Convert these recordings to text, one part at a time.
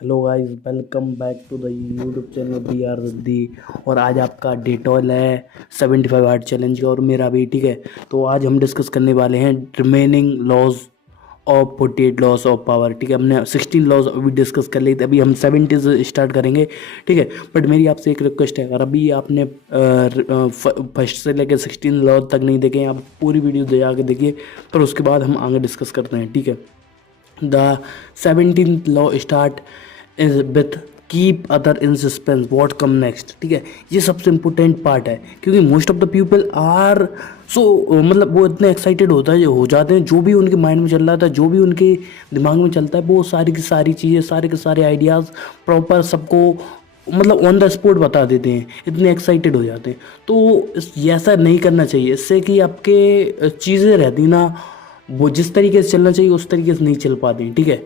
Hello guys, welcome back to the YouTube channel B R D. और आज आपका Dettol है 75 हार्ट चैलेंज का और मेरा भी। ठीक है, तो आज हम डिस्कस करने वाले हैं remaining laws of 48 laws of power. ठीक है, हमने 16 लॉज अभी डिस्कस कर लिए थे, अभी हम 70 से स्टार्ट करेंगे। ठीक है, बट मेरी आपसे एक रिक्वेस्ट है, अगर अभी आपने फर्स्ट से लेकर 16 लॉज तक नहीं देखे, आप पूरी वीडियो दे आके देखिए, पर उसके बाद हम आगे डिस्कस करते हैं। ठीक है, the 17th law start is with keep other in suspense what come next. ठीक है, ये सबसे इम्पोर्टेंट पार्ट है, क्योंकि most of the people are so मतलब वो इतने एक्साइटेड होता है हो जाते हैं, जो भी उनके माइंड में चल रहा था, जो भी उनके दिमाग में चलता है, वो सारी की सारी चीज़ें, सारे के सारे आइडियाज़ प्रॉपर सबको मतलब ऑन द स्पॉट बता देते हैं, इतने एक्साइटेड हो जाते हैं। तो ऐसा नहीं करना चाहिए, इससे कि आपके चीज़ें रहती ना, वो जिस तरीके से चलना चाहिए उस तरीके से नहीं चल पाती। ठीक है,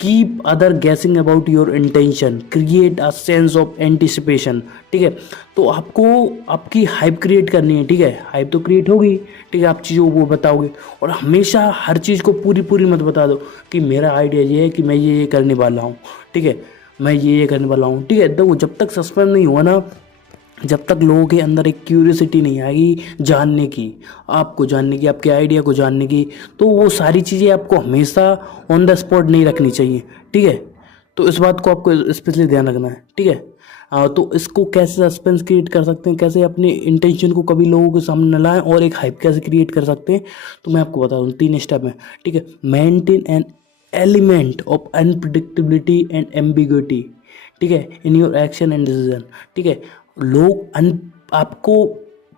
keep other guessing about your intention, create a sense of anticipation. ठीक है, तो आपको आपकी हाइप क्रिएट करनी है। ठीक है, हाइप तो क्रिएट होगी। ठीक है, आप चीज़ों को बताओगे, और हमेशा हर चीज़ को पूरी पूरी मत बता दो कि मेरा आइडिया ये है कि मैं ये करने वाला हूँ। ठीक है, मैं ये करने वाला हूँ। ठीक है, तो जब तक सस्पेंस नहीं हुआ ना, जब तक लोगों के अंदर एक क्यूरियोसिटी नहीं आएगी जानने की, आपको जानने की, आपके आइडिया को जानने की, तो वो सारी चीज़ें आपको हमेशा ऑन द स्पॉट नहीं रखनी चाहिए। ठीक है, तो इस बात को आपको स्पेशली ध्यान रखना है। ठीक है, तो इसको कैसे सस्पेंस क्रिएट कर सकते हैं, कैसे अपने इंटेंशन को कभी लोगों के सामने न लाएं, और एक हाइप कैसे क्रिएट कर सकते हैं, तो मैं आपको बता दूँ 3 स्टेप में। ठीक है, maintain an element of unpredictability and ambiguity. ठीक है, इन योर एक्शन एंड डिसीजन। ठीक है, आपको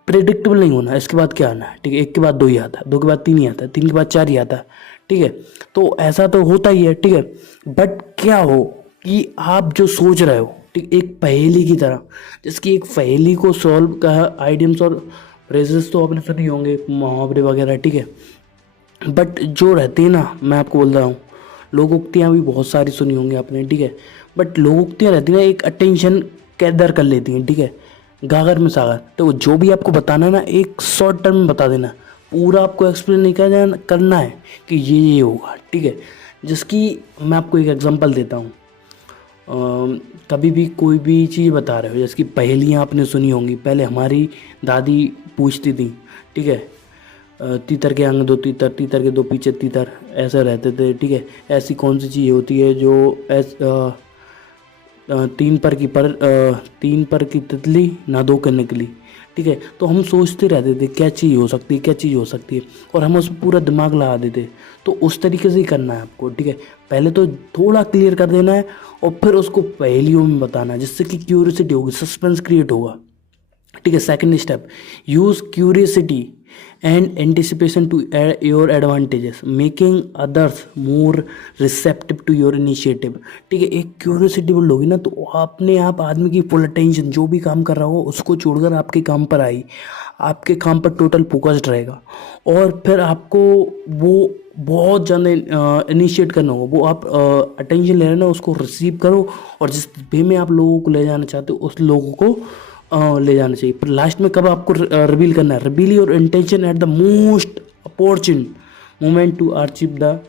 प्रिडिक्टेबल नहीं होना, इसके बाद क्या आना है। ठीक है, एक के बाद दो ही आता है, दो के बाद तीन ही आता है, तीन के बाद चार ही आता है। ठीक है, तो ऐसा तो होता ही है। ठीक है, बट क्या हो कि आप जो सोच रहे हो, ठीक, एक पहेली की तरह, जिसकी एक पहेली को सॉल्व का आइडियम्स और फ्रेजेस तो आपने सुने होंगे, मुहावरे वगैरह। ठीक है, बट जो रहती है ना, मैं आपको बोल रहा हूँ, लोकोक्तियाँ भी बहुत सारी सुनी होंगी आपने। ठीक है, बट लोकोक्तियाँ रहती हैं ना, एक अटेंशन कैदर कर लेती हैं। ठीक है, गागर में सागर, तो जो भी आपको बताना है ना, एक शॉर्ट टर्म में बता देना, पूरा आपको एक्सप्लेन नहीं करना है कि ये होगा। ठीक है, जिसकी मैं आपको एक एग्जांपल देता हूँ। कभी भी कोई भी चीज़ बता रहे हो, जैसे कि पहेलियाँ आपने सुनी होंगी, पहले हमारी दादी पूछती थी। ठीक है, तीतर के आगे दो तीतर, तीतर के दो पीछे तीतर, ऐसे रहते थे। ठीक है, ऐसी कौन सी चीज़ होती है जो तीन पर की तितली ना दो के निकली। ठीक है, तो हम सोचते रहते थे क्या चीज़ हो सकती है, क्या चीज़ हो सकती है, और हम उस पर पूरा दिमाग लगा देते। तो उस तरीके से ही करना है आपको। ठीक है, पहले तो थोड़ा क्लियर कर देना है, और फिर उसको पहेलियों में बताना है, जिससे कि क्यूरियोसिटी होगी, सस्पेंस क्रिएट होगा। ठीक है, second step, use curiosity and anticipation to your advantages, making others more receptive to your initiative. ठीक है, एक क्यूरियोसिटी बिल्ड होगी ना, तो अपने आप आदमी की फुल अटेंशन जो भी काम कर रहा हो उसको छोड़कर आपके काम पर आई, आपके काम पर टोटल फोकस्ड रहेगा, और फिर आपको वो बहुत ज़्यादा इनिशिएट करना होगा। वो आप अटेंशन ले रहे हैं ना, उसको रिसीव करो, और जिस वे में आप लोगों को ले जाना चाहते हो उस लोगों को ले जाना चाहिए। पर लास्ट में कब आपको रिवील करना है, reveal your intention at the most opportune moment to achieve the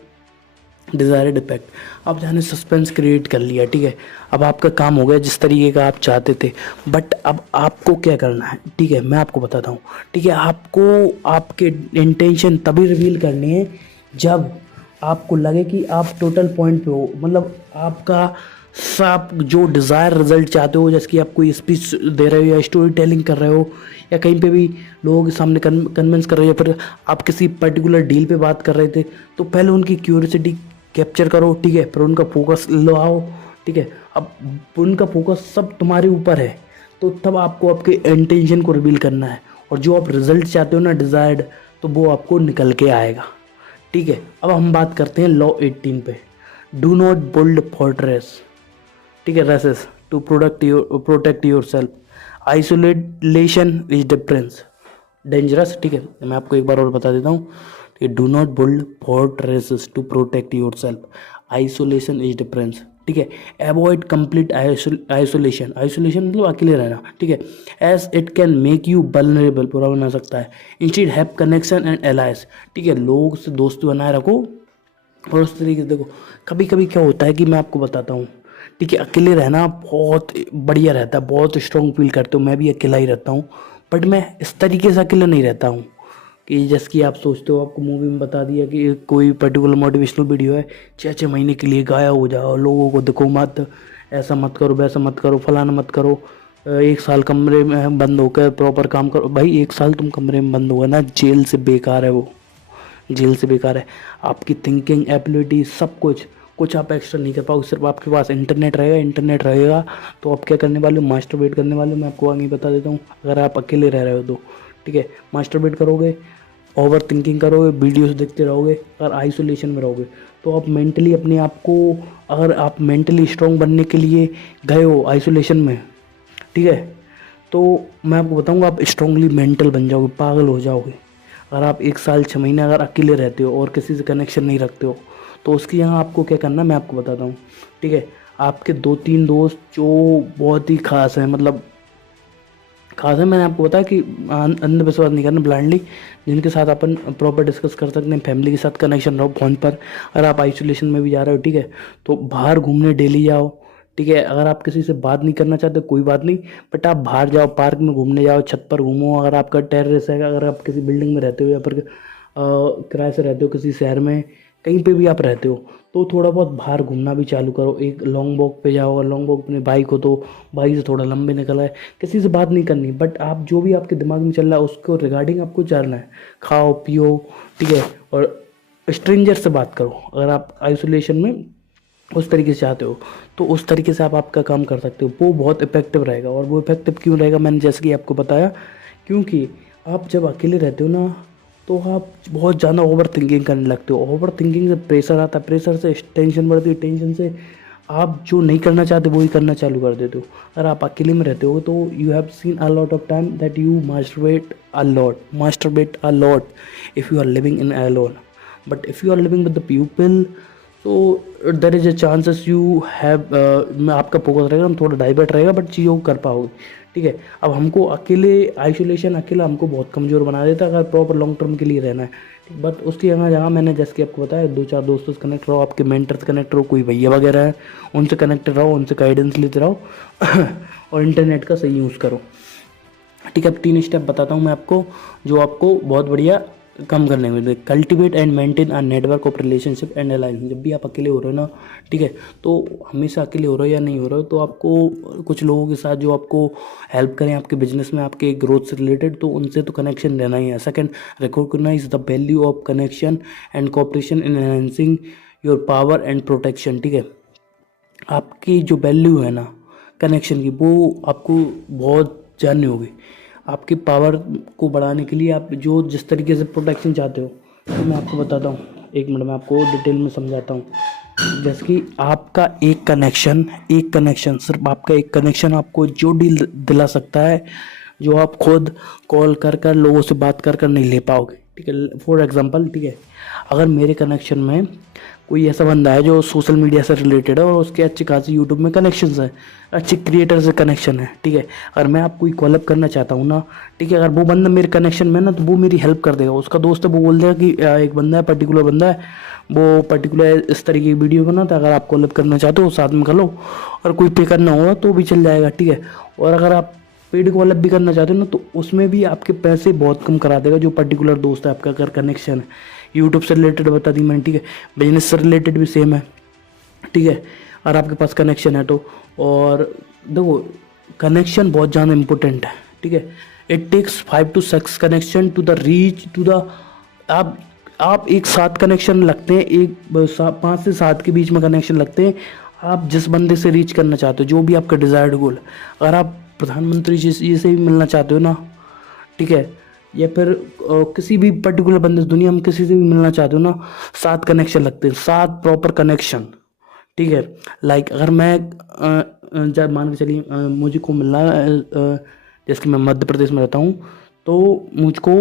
desired effect. अब जाने सस्पेंस क्रिएट कर लिया। ठीक है, अब आपका काम हो गया जिस तरीके का आप चाहते थे, बट अब आपको क्या करना है। ठीक है, मैं आपको बताता हूँ। ठीक है, आपको आपके इंटेंशन तभी रिवील करनी है जब आपको लगे कि आप टोटल पॉइंट पे हो, मतलब आपका आप जो डिज़ायर रिजल्ट चाहते हो, जैसे कि आप कोई स्पीच दे रहे हो या स्टोरी टेलिंग कर रहे हो, या कहीं पे भी लोगों के सामने कन्विंस कर रहे हो, या फिर आप किसी पर्टिकुलर डील पे बात कर रहे थे, तो पहले उनकी क्यूरियोसिटी कैप्चर करो। ठीक है, फिर उनका फोकस लगाओ। ठीक है, अब उनका फोकस सब तुम्हारे ऊपर है, तो तब आपको आपके इंटेंशन को रिवील करना है, और जो आप रिजल्ट चाहते हो ना डिज़ायर्ड, तो वो आपको निकल के आएगा। ठीक है, अब हम बात करते हैं लॉ 18 पे। डू नॉट बिल्ड फोर्ट्रेस, ठीक है, races to protect yourself, isolation is difference dangerous. ठीक है, मैं आपको एक बार और बता देता हूँ कि do not build fortresses to protect yourself, isolation is difference. ठीक है, अवॉइड कंप्लीट आइसोलेशन, आइसोलेशन मतलब अकेले रहना। ठीक है, as it can make you vulnerable, पूरा बना सकता है। Instead have connection and alliance. ठीक है, लोग से दोस्ती बनाए रखो, और उस तरीके से देखो। कभी कभी क्या होता है कि मैं आपको बताता हूँ। ठीक है। अकेले रहना बहुत बढ़िया रहता है, बहुत स्ट्रॉन्ग फील करते हो। मैं भी अकेला ही रहता हूँ, बट मैं इस तरीके से अकेले नहीं रहता हूँ कि जैसे कि आप सोचते हो आपको मूवी में बता दिया कि कोई पर्टिकुलर मोटिवेशनल वीडियो है, 6 6 महीने के लिए गायब हो जाओ, लोगों को देखो मत, ऐसा मत करो, वैसा मत करो, फलाना मत करो, 1 साल कमरे में बंद होकर प्रॉपर काम करो। भाई 1 साल तुम कमरे में बंद होगा ना, जेल से बेकार है वो, जेल से बेकार है। आपकी थिंकिंग एबिलिटी सब कुछ, कुछ आप एक्स्ट्रा नहीं कर पाओगे। सिर्फ आपके पास इंटरनेट रहेगा, इंटरनेट रहेगा तो आप क्या करने वाले हो, मास्टरबेट करने वाले हो। मैं आपको आगे बता देता हूँ, अगर आप अकेले रह रहे हो तो ठीक है, मास्टरबेट करोगे, ओवर थिंकिंग करोगे, वीडियोस देखते रहोगे, अगर आइसोलेशन में रहोगे तो आप मेंटली अपने आप को, अगर आप मेंटली स्ट्रांग बनने के लिए गए हो आइसोलेशन में, ठीक है, तो मैं आपको बताऊंगा आप स्ट्रांगली मेंटल बन जाओगे, पागल हो जाओगे। अगर आप 1 साल 6 महीने अगर अकेले रहते हो और किसी से कनेक्शन नहीं रखते हो तो उसकी यहाँ आपको क्या करना मैं आपको बताता हूँ, ठीक है। आपके 2 3 दोस्त जो बहुत ही खास हैं, मतलब खास है, मैंने आपको बताया कि अंधविश्वास नहीं करना ब्लाइंडली, जिनके साथ अपन प्रॉपर डिस्कस कर सकते हैं। फैमिली के साथ कनेक्शन रहो फ़ोन पर। अगर आप आइसोलेशन में भी जा रहे हो, ठीक है, तो बाहर घूमने डेली जाओ, ठीक है। अगर आप किसी से बात नहीं करना चाहते कोई बात नहीं, बट आप बाहर जाओ, पार्क में घूमने जाओ, छत पर घूमो। अगर आपका टेरेस है, अगर आप किसी बिल्डिंग में रहते हो या फिर किराए से रहते हो किसी शहर में, कहीं पे भी आप रहते हो, तो थोड़ा बहुत बाहर घूमना भी चालू करो। एक लॉन्ग वॉक पे जाओ, अगर लॉन्ग वॉक में बाइक हो तो बाइक से थोड़ा लंबे निकल आए। किसी से बात नहीं करनी, बट आप जो भी आपके दिमाग में चल रहा है उसको रिगार्डिंग आपको चलना है। खाओ पियो, ठीक है, और स्ट्रेंजर से बात करो। अगर आप आइसोलेशन में उस तरीके से चाहते हो तो उस तरीके से आप आपका काम कर सकते हो, वो बहुत इफेक्टिव रहेगा। और वो इफेक्टिव क्यों रहेगा, मैंने जैसे कि आपको बताया, क्योंकि आप जब अकेले रहते हो ना तो आप बहुत ज़्यादा ओवर थिंकिंग करने लगते हो। ओवर थिंकिंग से प्रेशर आता है, प्रेशर से टेंशन बढ़ती है, टेंशन से आप जो नहीं करना चाहते वो ही करना चालू कर देते हो। अगर आप अकेले में रहते हो तो you have seen a lot of time that you masturbate a lot if you are living in alone. But if you are living with the people तो there is a chances you have, में आपका focus रहेगा, थोड़ा divert रहेगा, but चीज़ों को कर पाओगे, ठीक है। अब हमको अकेले आइसोलेशन अकेला हमको बहुत कमज़ोर बना देता है अगर प्रॉपर लॉन्ग टर्म के लिए रहना है, ठीक। बट उसकी जगह जहाँ मैंने जैसे कि आपको बताया 2 4 दोस्तों से कनेक्ट रहो, आपके मेंटर से कनेक्ट रहो, कोई भैया वगैरह है उनसे कनेक्टेड रहो, उनसे गाइडेंस लेते रहो और इंटरनेट का सही यूज़ करो, ठीक है। अब 3 स्टेप बताता हूँ मैं आपको जो आपको बहुत बढ़िया कम करने में। Cultivate and maintain a network of relationship and alliance. जब भी आप अकेले हो रहे हो ना, ठीक है, तो हमेशा अकेले हो रहे हो या नहीं हो रहे हो तो आपको कुछ लोगों के साथ जो आपको हेल्प करें आपके बिजनेस में, आपके ग्रोथ से रिलेटेड, तो उनसे तो कनेक्शन रहना ही है। Second, recognise the value of connection and cooperation in enhancing your power and protection, ठीक है। आपकी जो वैल्यू है ना कनेक्शन की, वो आपको बहुत जाननी होगी। आपकी पावर को बढ़ाने के लिए आप जो जिस तरीके से प्रोटेक्शन चाहते हो, तो मैं आपको बताता हूँ, 1 मिनट में आपको डिटेल में समझाता हूँ। जैसे कि आपका एक कनेक्शन सिर्फ आपका एक कनेक्शन आपको जो डील दिला सकता है, जो आप खुद कॉल कर कर लोगों से बात कर कर नहीं ले पाओगे, ठीक है। फॉर एग्जांपल, ठीक है, अगर मेरे कनेक्शन में कोई ऐसा बंदा है जो सोशल मीडिया से रिलेटेड है और उसके अच्छी खासी यूट्यूब में कनेक्शंस हैं, अच्छे क्रिएटर से कनेक्शन है, ठीक है, अगर मैं आपको कोई कॉलअप करना चाहता हूँ ना, ठीक है, अगर वो बंदा मेरे कनेक्शन में ना तो वो मेरी हेल्प कर देगा। उसका दोस्त है वो बोल देगा कि एक बंदा है, पर्टिकुलर बंदा है, वो पर्टिकुलर इस तरीके की वीडियो बनाता है, अगर आप कॉलअप करना चाहते हो साथ में कर लो, और कोई पे करना होगा तो भी चल जाएगा, ठीक है। और अगर आप पेड कॉलअप भी करना चाहते हो ना तो उसमें भी आपके पैसे बहुत कम करा देगा जो पर्टिकुलर दोस्त है आपका, अगर कनेक्शन है। यूट्यूब से रिलेटेड बता दी मैंने, ठीक है। बिजनेस से रिलेटेड भी सेम है, ठीक है, अगर आपके पास कनेक्शन है तो। और देखो कनेक्शन बहुत ज़्यादा इंपॉर्टेंट है, ठीक है। It takes 5 to 6 connection to the reach to the, आप एक साथ कनेक्शन लगते हैं, 5 से 7 के बीच में कनेक्शन लगते हैं आप जिस बंदे से रीच करना चाहते हो, जो भी आपका डिज़ायर्ड गोल। अगर आप प्रधानमंत्री जी से भी मिलना चाहते हो ना, ठीक है, या फिर किसी भी पर्टिकुलर बंदे दुनिया में किसी से भी मिलना चाहते हो ना, 7 कनेक्शन लगते हैं, 7 प्रॉपर कनेक्शन, ठीक है। लाइक अगर मैं जब मान के चलिए मुझे को मिलना है, जैसे कि मैं मध्य प्रदेश में रहता हूँ तो मुझको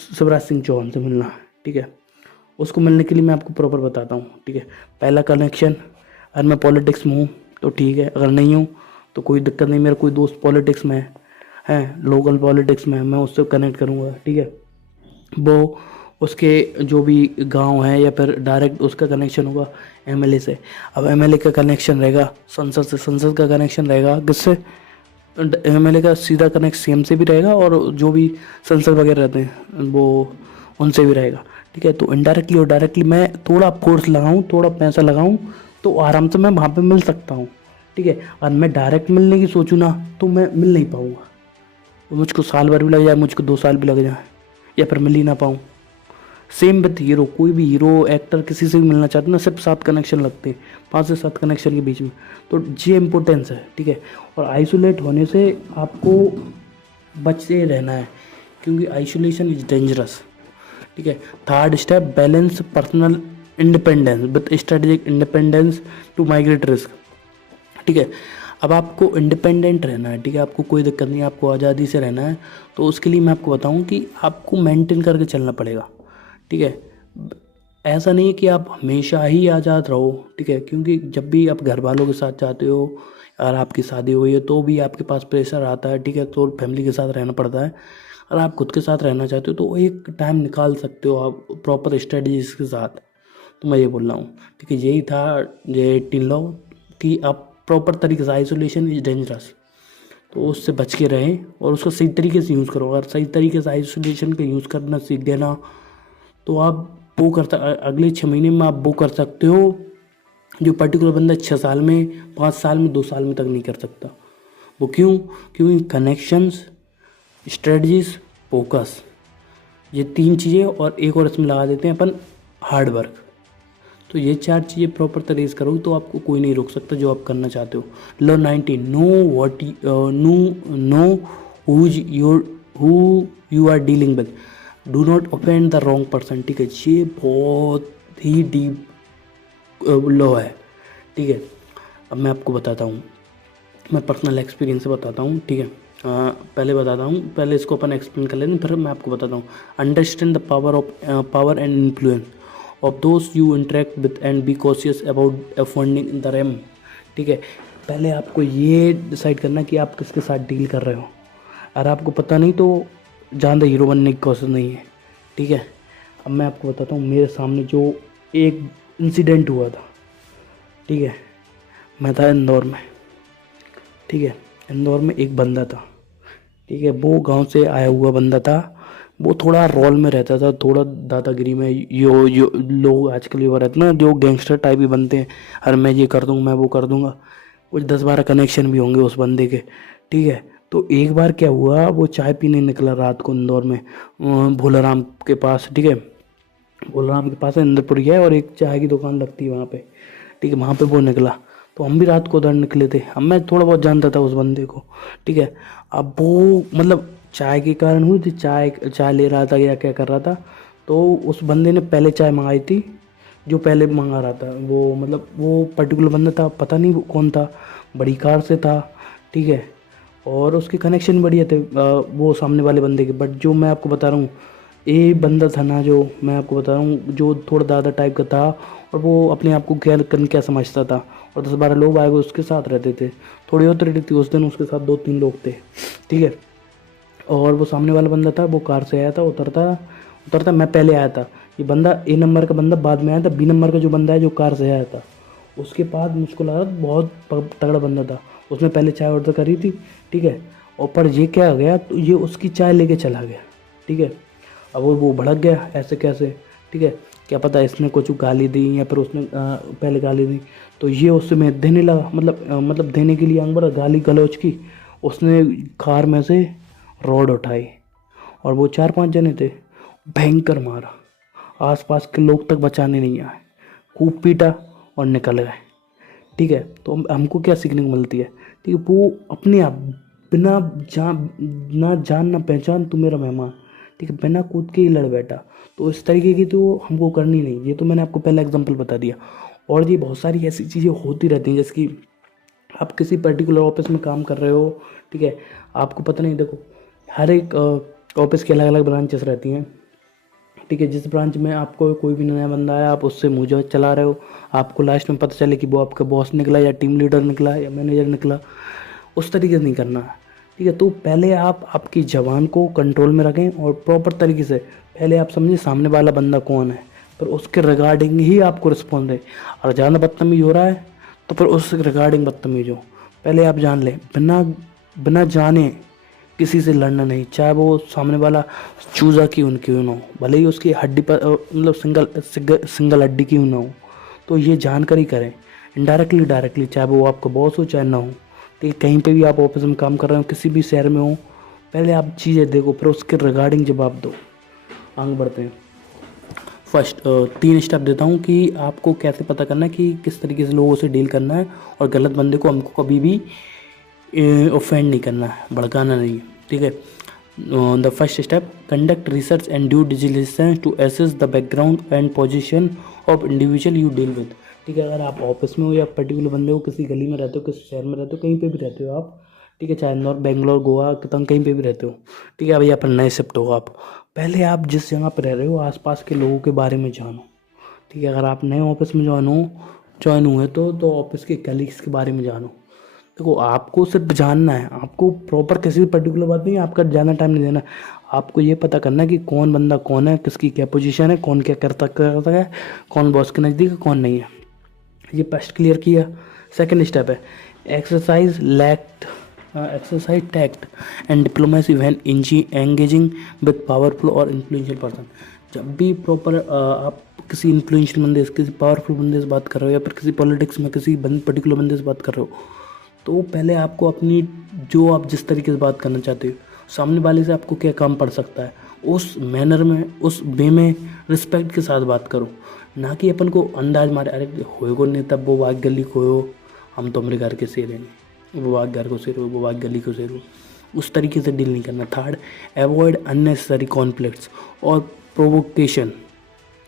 शिवराज सिंह चौहान से मिलना है, ठीक है। उसको मिलने के लिए मैं आपको प्रॉपर बताता हूँ, ठीक है। पहला कनेक्शन, अगर मैं पॉलिटिक्स में हूँ तो ठीक है, अगर नहीं हूँ तो कोई दिक्कत नहीं, मेरा कोई दोस्त पॉलिटिक्स में है लोकल पॉलिटिक्स में, मैं उससे कनेक्ट करूँगा, ठीक है। वो उसके जो भी गांव है या फिर डायरेक्ट उसका कनेक्शन होगा एमएलए से। अब एमएलए का कनेक्शन रहेगा संसद से, संसद का कनेक्शन रहेगा किससे, एमएलए का सीधा कनेक्ट सीएम से भी रहेगा और जो भी संसद वगैरह रहते हैं वो उनसे भी रहेगा। ठीक है, तो इनडायरेक्टली और डायरेक्टली मैं थोड़ा फोर्स लगाऊँ, थोड़ा पैसा लगाऊँ तो आराम से मैं वहाँ पे मिल सकता हूँ। ठीक है, और मैं डायरेक्ट मिलने की सोचूँ ना तो मैं मिल नहीं पाऊँगा, मुझको साल भर भी लग जाए, मुझको 2 साल भी लग जाए या फिर मिल ही ना पाऊँ। सेम विथ हीरो, कोई भी हीरो एक्टर किसी से भी मिलना चाहते हैं ना, सिर्फ 7 कनेक्शन लगते हैं, 5 से 7 कनेक्शन के बीच में। तो ये इम्पोर्टेंस है। ठीक है, और आइसोलेट होने से आपको बचे रहना है क्योंकि आइसोलेशन इज डेंजरस। ठीक है, third step, balance personal independence with strategic independence to migrate risk. ठीक है, अब आपको इंडिपेंडेंट रहना है। ठीक है, आपको कोई दिक्कत नहीं है, आपको आज़ादी से रहना है। तो उसके लिए मैं आपको बताऊं कि आपको मेंटेन करके चलना पड़ेगा। ठीक है, ऐसा नहीं है कि आप हमेशा ही आज़ाद रहो। ठीक है, क्योंकि जब भी आप घर वालों के साथ जाते हो और आपकी शादी हुई है तो भी आपके पास प्रेशर आता है। ठीक है, तो फैमिली के साथ रहना पड़ता है। अगर आप खुद के साथ रहना चाहते हो तो एक टाइम निकाल सकते हो आप प्रॉपर स्ट्रेटजीज के साथ। तो मैं ये बोल रहा हूँ। ठीक है, यही था ये 18 लॉ कि आप प्रॉपर तरीके से, आइसोलेशन इज डेंजरस, तो उससे बच के रहें और उसको सही तरीके से यूज़ करो। अगर सही तरीके से आइसोलेशन का यूज़ करना सीख गए ना तो आप वो अगले 6 महीने में आप वो कर सकते हो जो पर्टिकुलर बंदा 6 साल में, 5 साल में, 2 साल में तक नहीं कर सकता। वो क्यों? क्योंकि कनेक्शंस, स्ट्रेटजीज, फोकस, ये 3 चीज़ें और एक और इसमें लगा देते हैं अपन, हार्ड वर्क। तो ये 4 चीज़ें प्रॉपर तरीके से करो तो आपको कोई नहीं रोक सकता जो आप करना चाहते हो। Law 19, know who you are dealing with, do not offend the wrong person. ठीक है, ये बहुत ही डीप लॉ है। ठीक है, अब मैं आपको बताता हूँ, मैं पर्सनल एक्सपीरियंस से बताता हूँ। ठीक है, पहले बताता हूँ, पहले इसको अपन एक्सप्लेन कर लेते हैं, फिर मैं आपको बताता हूँ। Understand the power and influence of those you interact with and be cautious about funding the RAM. ठीक है, पहले आपको ये डिसाइड करना कि आप किसके साथ डील कर रहे हो। अगर आपको पता नहीं तो ज़्यादा हीरो बनने की कोशिश नहीं है। ठीक है, अब मैं आपको बताता हूँ मेरे सामने जो एक इंसिडेंट हुआ था। ठीक है, मैं था इंदौर में। ठीक है, इंदौर में एक बंदा था। ठीक है, वो गांव से आया हुआ बंदा था। वो थोड़ा रोल में रहता था, थोड़ा दादागिरी में। यो लोग आजकल ये रहते ना जो गैंगस्टर टाइप ही बनते हैं, अरे मैं ये कर दूँगा, मैं वो कर दूँगा। कुछ 10-12 कनेक्शन भी होंगे उस बंदे के। ठीक है, तो एक बार क्या हुआ, वो चाय पीने निकला रात को इंदौर में, भोलाराम के पास। ठीक है, भोलाराम के पास इंद्रपुरी है और एक चाय की दुकान लगती है वहाँ पे। ठीक है, वहाँ पे वो निकला तो हम भी रात को उधर निकले थे। अब मैं थोड़ा बहुत जानता था उस बंदे को। ठीक है, अब वो मतलब चाय के कारण हुई थी, चाय ले रहा था या क्या कर रहा था, तो उस बंदे ने पहले चाय मंगाई थी। जो पहले मंगा रहा था वो मतलब वो पर्टिकुलर बंदा था, पता नहीं वो कौन था, बड़ी कार से था। ठीक है, और उसके कनेक्शन बढ़िया थे वो सामने वाले बंदे के। बट जो मैं आपको बता रहा हूँ, ये बंदा था ना जो मैं आपको बता रहा हूँ, जो थोड़ा दादा टाइप का था और वो अपने आप को क्या समझता था। और 10-12 लोग आए हुए उसके साथ रहते थे। थोड़ी और थी उस दिन उसके साथ 2-3 लोग थे। ठीक है, और वो सामने वाला बंदा था, वो कार से आया था, उतरता मैं पहले आया था। ये बंदा ए नंबर का बंदा बाद में आया था, बी नंबर का जो बंदा है जो कार से आया था उसके बाद मुझको लगा बहुत तगड़ा बंदा था, उसने पहले चाय ऑर्डर करी थी। ठीक है, और पर ये क्या हो गया, तो ये उसकी चाय लेके चला गया। ठीक है, अब वो भड़क गया, ऐसे कैसे। ठीक है, क्या पता इसने कुछ गाली दी या फिर उसने पहले गाली दी, तो ये उससे मैं देने लगा, मतलब देने के लिए आंग बढ़ा, गाली गलौज की। उसने कार में से रॉड उठाई और वो 4-5 जने थे, भयंकर मारा, आसपास के लोग तक बचाने नहीं आए, खूब पीटा और निकल गए। ठीक है, तो हमको क्या सीखने को मिलती है। ठीक है, वो अपने आप बिना जान ना पहचान तू मेरा मेहमान। ठीक है, बिना कूद के ही लड़ बैठा। तो इस तरीके की तो हमको करनी नहीं। ये तो मैंने आपको पहला एग्जांपल बता दिया, और ये बहुत सारी ऐसी चीज़ें होती रहती हैं, जैसे कि आप किसी पर्टिकुलर ऑफिस में काम कर रहे हो। ठीक है, आपको पता नहीं, देखो हर एक ऑफिस की अलग अलग ब्रांचेस रहती हैं। ठीक है, जिस ब्रांच में आपको कोई भी नया बंदा आया, आप उससे मुँह जो चला रहे हो, आपको लास्ट में पता चले कि वो आपका बॉस निकला या टीम लीडर निकला या मैनेजर निकला, उस तरीके से नहीं करना है। ठीक है, तो पहले आप आपकी ज़बान को कंट्रोल में रखें और प्रॉपर तरीके से पहले आप समझिए सामने वाला बंदा कौन है, फिर उसके रिगार्डिंग ही आपको रिस्पॉन्स दे। और ज़्यादा बदतमीज हो रहा है तो फिर उसके रिगार्डिंग बदतमीज हो। पहले आप जान लें, बिना बिना जाने किसी से लड़ना नहीं, चाहे वो सामने वाला चूज़ा क्यों ना हो, भले ही उसकी हड्डी पर मतलब सिंगल हड्डी क्यों ना हो, तो ये जानकर ही करें, इनडायरेक्टली डायरेक्टली, चाहे वो आपका बॉस हो चाहे ना हो। ठीक है, कहीं पे भी आप ऑफिस में काम कर रहे हो, किसी भी शहर में हो, पहले आप चीज़ें देखो, फिर उसके रिगार्डिंग जवाब दो। आगे बढ़ते हैं। फर्स्ट 3 स्टेप देता हूँ कि आपको कैसे पता करना है कि किस तरीके से लोगों से डील करना है, और गलत बंदे को हमको कभी भी ऑफेंड नहीं करना है, भड़काना नहीं है। ठीक है, the first step, conduct research and due diligence to assess the background and position of individual you deal with. ठीक है, अगर आप ऑफिस में हो या पर्टिकुलर बंदे हो, किसी गली में रहते हो, किसी शहर में रहते हो, कहीं पे भी रहते हो आप, ठीक है, चाहे इंदौर, बेंगलोर, गोवा, कहीं पे भी रहते हो, ठीक है, भैया पर नए शिफ्ट हो आप, पहले आप जिस जगह पर रह रहे हो आसपास के लोगों के बारे में जानो। ठीक है, अगर आप नए ऑफिस में ज्वाइन हुए तो ऑफिस के कलीग्स के बारे में जानो। देखो, आपको सिर्फ जानना है, आपको प्रॉपर किसी भी पर्टिकुलर बात नहीं, आपका ज़्यादा टाइम नहीं देना। आपको ये पता करना है कि कौन बंदा कौन है, किसकी क्या पोजीशन है, कौन क्या करता है, कौन बॉस के नज़दीक है, कौन नहीं है। ये फर्स्ट क्लियर किया। सेकंड स्टेप है exercise tact and diplomacy when engaging with powerful और इन्फ्लुएंशियल पर्सन। जब भी प्रॉपर आप किसी इन्फ्लुएंशियल बंदे से, किसी पावरफुल बंदे से बात कर रहे हो, या फिर किसी पॉलिटिक्स में किसी पर्टिकुलर बंदे से बात कर रहे हो, तो पहले आपको अपनी जो आप जिस तरीके से बात करना चाहते हो, सामने वाले से आपको क्या काम पड़ सकता है, उस मैनर में, उस वे में रिस्पेक्ट के साथ बात करो। ना कि अपन को अंदाज मारे, अरे होएगो नहीं तब वो वाग गली को हो, हम तो मेरे घर के शेर हैं, वो वाग घर को शेर हो, वो वाग गली को शेर हो, उस तरीके से डील नहीं करना। थर्ड, अवॉइड अननेसेसरी कॉन्फ्लिक्ट्स और provocation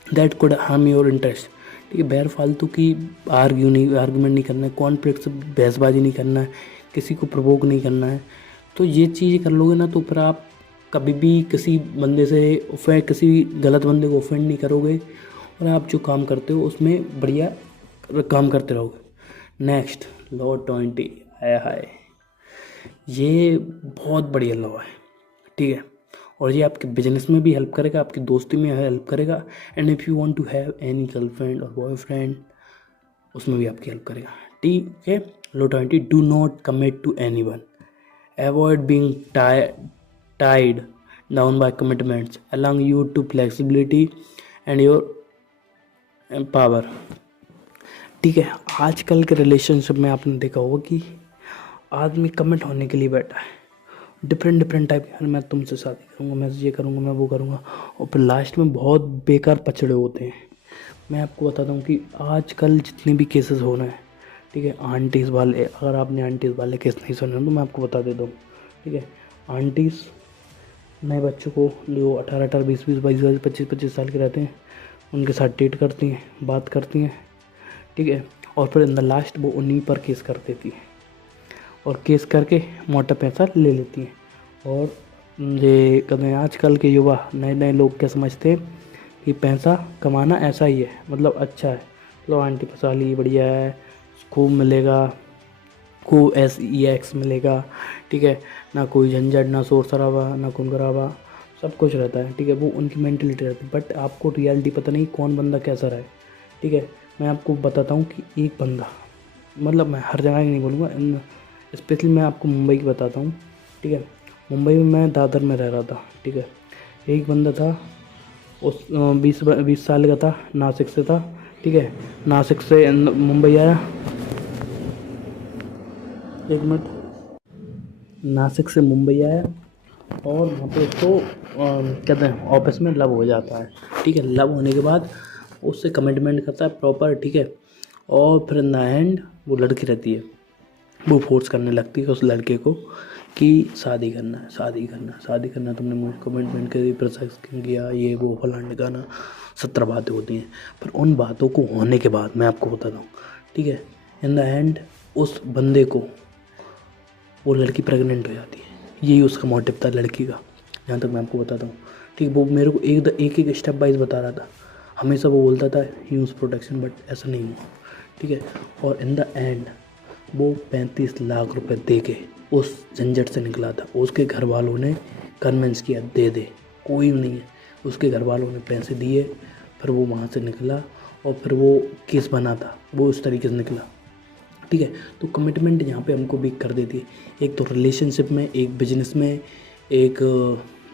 that could harm your interest. ठीक है, बैर फालतू की आर्ग्यूमेंट नहीं करना है, कॉन्फ्लिक्ट से बहसबाजी नहीं करना है, किसी को प्रोवोक नहीं करना है। तो ये चीज़ें कर लोगे ना, तो फिर आप कभी भी किसी बंदे से किसी गलत बंदे को ऑफेंड नहीं करोगे, और आप जो काम करते हो उसमें बढ़िया काम करते रहोगे। नेक्स्ट, लॉ 20, हाय, ये बहुत बढ़िया लॉ है। ठीक है, और ये आपके बिजनेस में भी हेल्प करेगा, आपकी दोस्ती में हेल्प करेगा, and if you want to have any girlfriend और बॉयफ्रेंड, उसमें भी आपकी हेल्प करेगा। ठीक है, law 20, do not commit to anyone, avoid being tied down by commitments, allowing you to flexibility and your power. ठीक है, आजकल के रिलेशनशिप में आपने देखा होगा कि आदमी कमिट होने के लिए बैठा है, डिफरेंट टाइप, यार मैं तुमसे शादी करूँगा, मैं ये करूँगा, मैं वो करूँगा, और फिर लास्ट में बहुत बेकार पछड़े होते हैं। मैं आपको बताता हूँ कि आजकल जितने भी केसेस हो रहे हैं, ठीक है, आंटीज़ वाले, अगर आपने आंटीज़ वाले केस नहीं सुने तो मैं आपको बता देता हूँ। ठीक है, आंटीज़ नए बच्चों को जो 18, 20, 22, 25 साल के रहते हैं, उनके साथ डेट करती हैं, बात करती हैं। ठीक है, और फिर इन द लास्ट वो उन्हीं पर केस कर देती है, और केस करके मोटा पैसा ले लेती हैं। और ये कहते हैं आजकल के युवा, नए लोग क्या समझते हैं कि पैसा कमाना ऐसा ही है, मतलब अच्छा है, मतलब आंटी फंसा ली, बढ़िया है, खूब मिलेगा, खूब SEX मिलेगा। ठीक है, ना कोई झंझट, ना शोर शराबा, ना खून खराबा, सब कुछ रहता है। ठीक है, वो उनकी मेंटलिटी रहती है, बट आपको रियलिटी पता नहीं कौन बंदा कैसा रहा है। ठीक है, मैं आपको बताता हूँ कि एक बंदा, मतलब मैं हर जगह की नहीं बोलूँगा, स्पेशली मैं आपको मुंबई की बताता हूँ। ठीक है, मुंबई में मैं दादर में रह रहा था। ठीक है, एक बंदा था, उस 20 साल का था, नासिक से था। ठीक है, नासिक से मुंबई आया, एक मिनट, नासिक से मुंबई आया, और वहाँ पे उसको कहते हैं ऑफिस में लव हो जाता है। ठीक है, लव होने के बाद उससे कमिटमेंट करता है प्रॉपर। ठीक है, और फिर इन द एंड वो लड़की रहती है, वो फोर्स करने लगती है उस लड़के को कि शादी करना है, शादी करना है, शादी करना है, तुमने मुझे कमिटमेंट करी, प्रोसेस किया, ये वो फलाने गाना, 70 बातें होती हैं। पर उन बातों को होने के बाद मैं आपको बताता हूँ, ठीक है, इन द एंड उस बंदे को वो लड़की प्रेग्नेंट हो जाती है। यही उसका मोटिव था लड़की का, जहाँ तक मैं आपको बताता हूँ। ठीक, वो मेरे को एक स्टेप वाइज बता रहा था, हमेशा वो बोलता था यूज़ प्रोटेक्शन, बट ऐसा नहीं हुआ। ठीक है, और इन द एंड वो 35 लाख रुपए दे के उस झंझट से निकला था। उसके घर वालों ने कन्विंस किया, दे दे, कोई नहीं है, उसके घर वालों ने पैसे दिए, फिर वो वहाँ से निकला और फिर वो केस बना था, वो उस तरीके से निकला। ठीक है, तो कमिटमेंट यहाँ पे हमको वीक कर देती है, एक तो रिलेशनशिप में, एक बिजनेस में, एक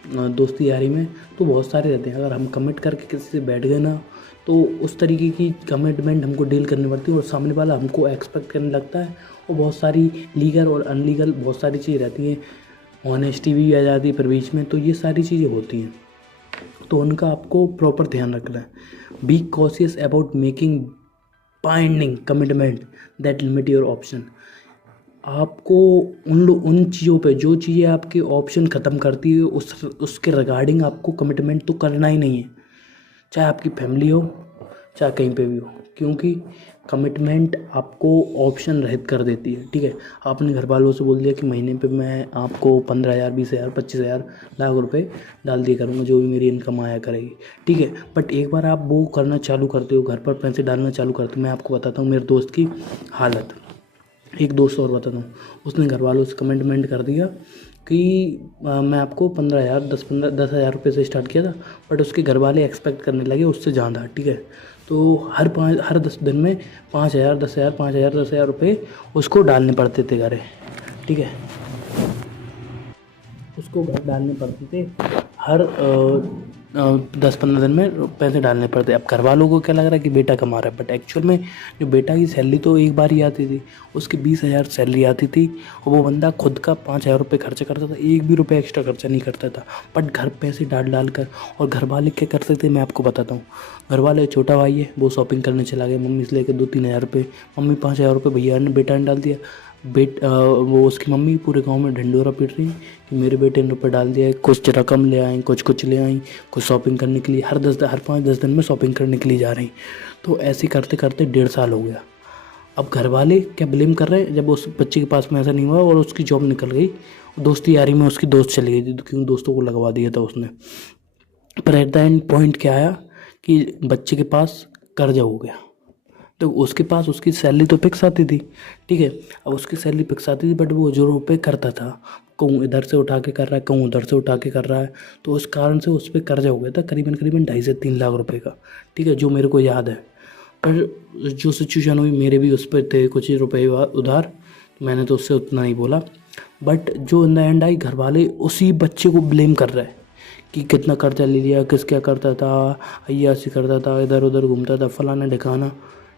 दोस्ती यारी में, तो बहुत सारे रहते हैं। अगर हम कमिट करके किसी से बैठ गए ना, तो उस तरीके की कमिटमेंट हमको डील करनी पड़ती है और सामने वाला हमको एक्सपेक्ट करने लगता है। और बहुत सारी लीगल और अनलीगल बहुत सारी चीज़ें रहती हैं, ऑनेस्टी भी आ जाती है फिर बीच में, तो ये सारी चीज़ें होती हैं, तो उनका आपको प्रॉपर ध्यान रखना है। Be cautious about making binding commitment that limit your option. आपको उन चीज़ों पे, जो चीज़ें आपके ऑप्शन ख़त्म करती है, उसके रिगार्डिंग आपको कमिटमेंट तो करना ही नहीं है, चाहे आपकी फैमिली हो, चाहे कहीं पे भी हो, क्योंकि कमिटमेंट आपको ऑप्शन रहित कर देती है। ठीक है, आपने घर वालों से बोल दिया कि महीने पे मैं आपको 15,000, 20,000, 25,000, लाख रुपए डाल दिया करूँगा, जो भी मेरी इनकम आया करेगी। ठीक है, बट एक बार आप वो करना चालू करते हो, घर पर पैसे डालना चालू करते हो। मैं आपको बताता हूँ मेरे दोस्त की हालत, एक दोस्त और बताता हूँ, उसने घर वालों से कमिटमेंट कर दिया कि मैं आपको 15,000, 10,000 रुपये से स्टार्ट किया था, बट उसके घर वाले एक्सपेक्ट करने लगे उससे ज़्यादा। ठीक है, तो हर 10 दिन में 5,000, 10,000, 5,000, 10,000 रुपये उसको डालने पड़ते थे घर। ठीक है, उसको घर डालने पड़ते थे, हर 10-15 दिन में पैसे डालने पड़ते। अब घर वालों को क्या लग रहा है कि बेटा कमा रहा है, बट एक्चुअल में जो बेटा की सैलरी तो एक बार ही आती थी, उसकी 20,000 सैलरी आती थी और वो बंदा खुद का 5,000 रुपये खर्चा करता था, एक भी रुपये एक्स्ट्रा खर्चा नहीं करता था, बट घर पैसे डाल कर। और घर वाले क्या करते थे मैं आपको बताता हूँ। घर वाले, छोटा भाई है वो शॉपिंग करने चला गया मम्मी से लेकर 2-3 हज़ार रुपये, मम्मी 5,000 रुपये भैया ने, बेटा ने डाल दिया। वो उसकी मम्मी पूरे गांव में ढिंडोरा पीट रही कि मेरे बेटे ने रुपये डाल दिया है, कुछ रकम ले आई, कुछ ले आई, कुछ शॉपिंग करने के लिए, हर 5-10 दिन में शॉपिंग करने के लिए जा रही। तो ऐसे करते करते 1.5 साल हो गया। अब घर वाले क्या ब्लेम कर रहे हैं, जब उस बच्चे के पास में ऐसा नहीं हुआ और उसकी जॉब निकल गई, दोस्ती यारी में उसकी दोस्त चली गई थी, तो क्यों दोस्तों को लगवा दिया था उसने। पर एट द एंड पॉइंट क्या आया कि बच्चे के पास कर्जा हो गया। तो उसके पास उसकी सैलरी तो फिक्स आती थी। ठीक है, अब उसकी सैलरी फिक्स आती थी, बट वो जो रुपये करता था, कहूँ इधर से उठा के कर रहा है, कहूँ उधर से उठा के कर रहा है, तो उस कारण से उस पर कर्जा हो गया था करीबन 2.5 से 3 लाख रुपए का। ठीक है, जो मेरे को याद है। पर जो सिचुएशन हुई, मेरे भी उस पर थे कुछ रुपये उधार, मैंने तो उससे उतना नहीं बोला, बट जो इन द एंड आई, घर वाले उसी बच्चे को ब्लेम कर रहे हैं कि कितना कर्जा ले लिया, किस क्या करता था, अय्यासी करता था, इधर उधर घूमता था, फलाना ढिकाना।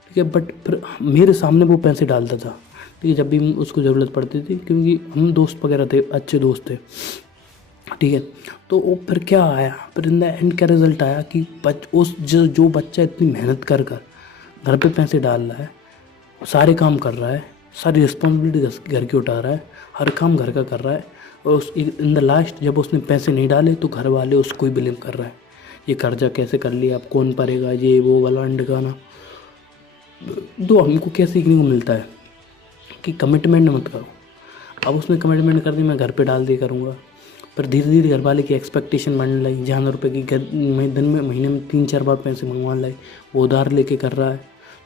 ठीक है, बट फिर मेरे सामने वो पैसे डालता था। ठीक है, जब भी उसको ज़रूरत पड़ती थी, क्योंकि हम दोस्त वगैरह थे, अच्छे दोस्त थे। ठीक है, तो वो फिर क्या आया, फिर इन द एंड क्या रिजल्ट आया कि जो बच्चा इतनी मेहनत कर घर पे पैसे डाल रहा है, सारे काम कर रहा है, सारी रिस्पॉन्सिबिलिटी घर की उठा रहा है, हर काम घर का कर रहा है, और उस इन द लास्ट जब उसने पैसे नहीं डाले तो घर वाले उसको ही ब्लेम कर रहा है, ये कर्जा कैसे कर लिया, अब कौन भरेगा, ये वो वाला ढिकाना। तो हमको क्या सीखने को मिलता है कि कमिटमेंट मत करो। अब उसने कमिटमेंट कर दी, मैं घर पे डाल दिया करूँगा, पर धीरे धीरे घर वाले की एक्सपेक्टेशन बढ़ने लगी, जहाँ रुपये की दिन में, महीने में 3-4 बार पैसे मंगवा लाए, वो उधार लेके कर रहा है,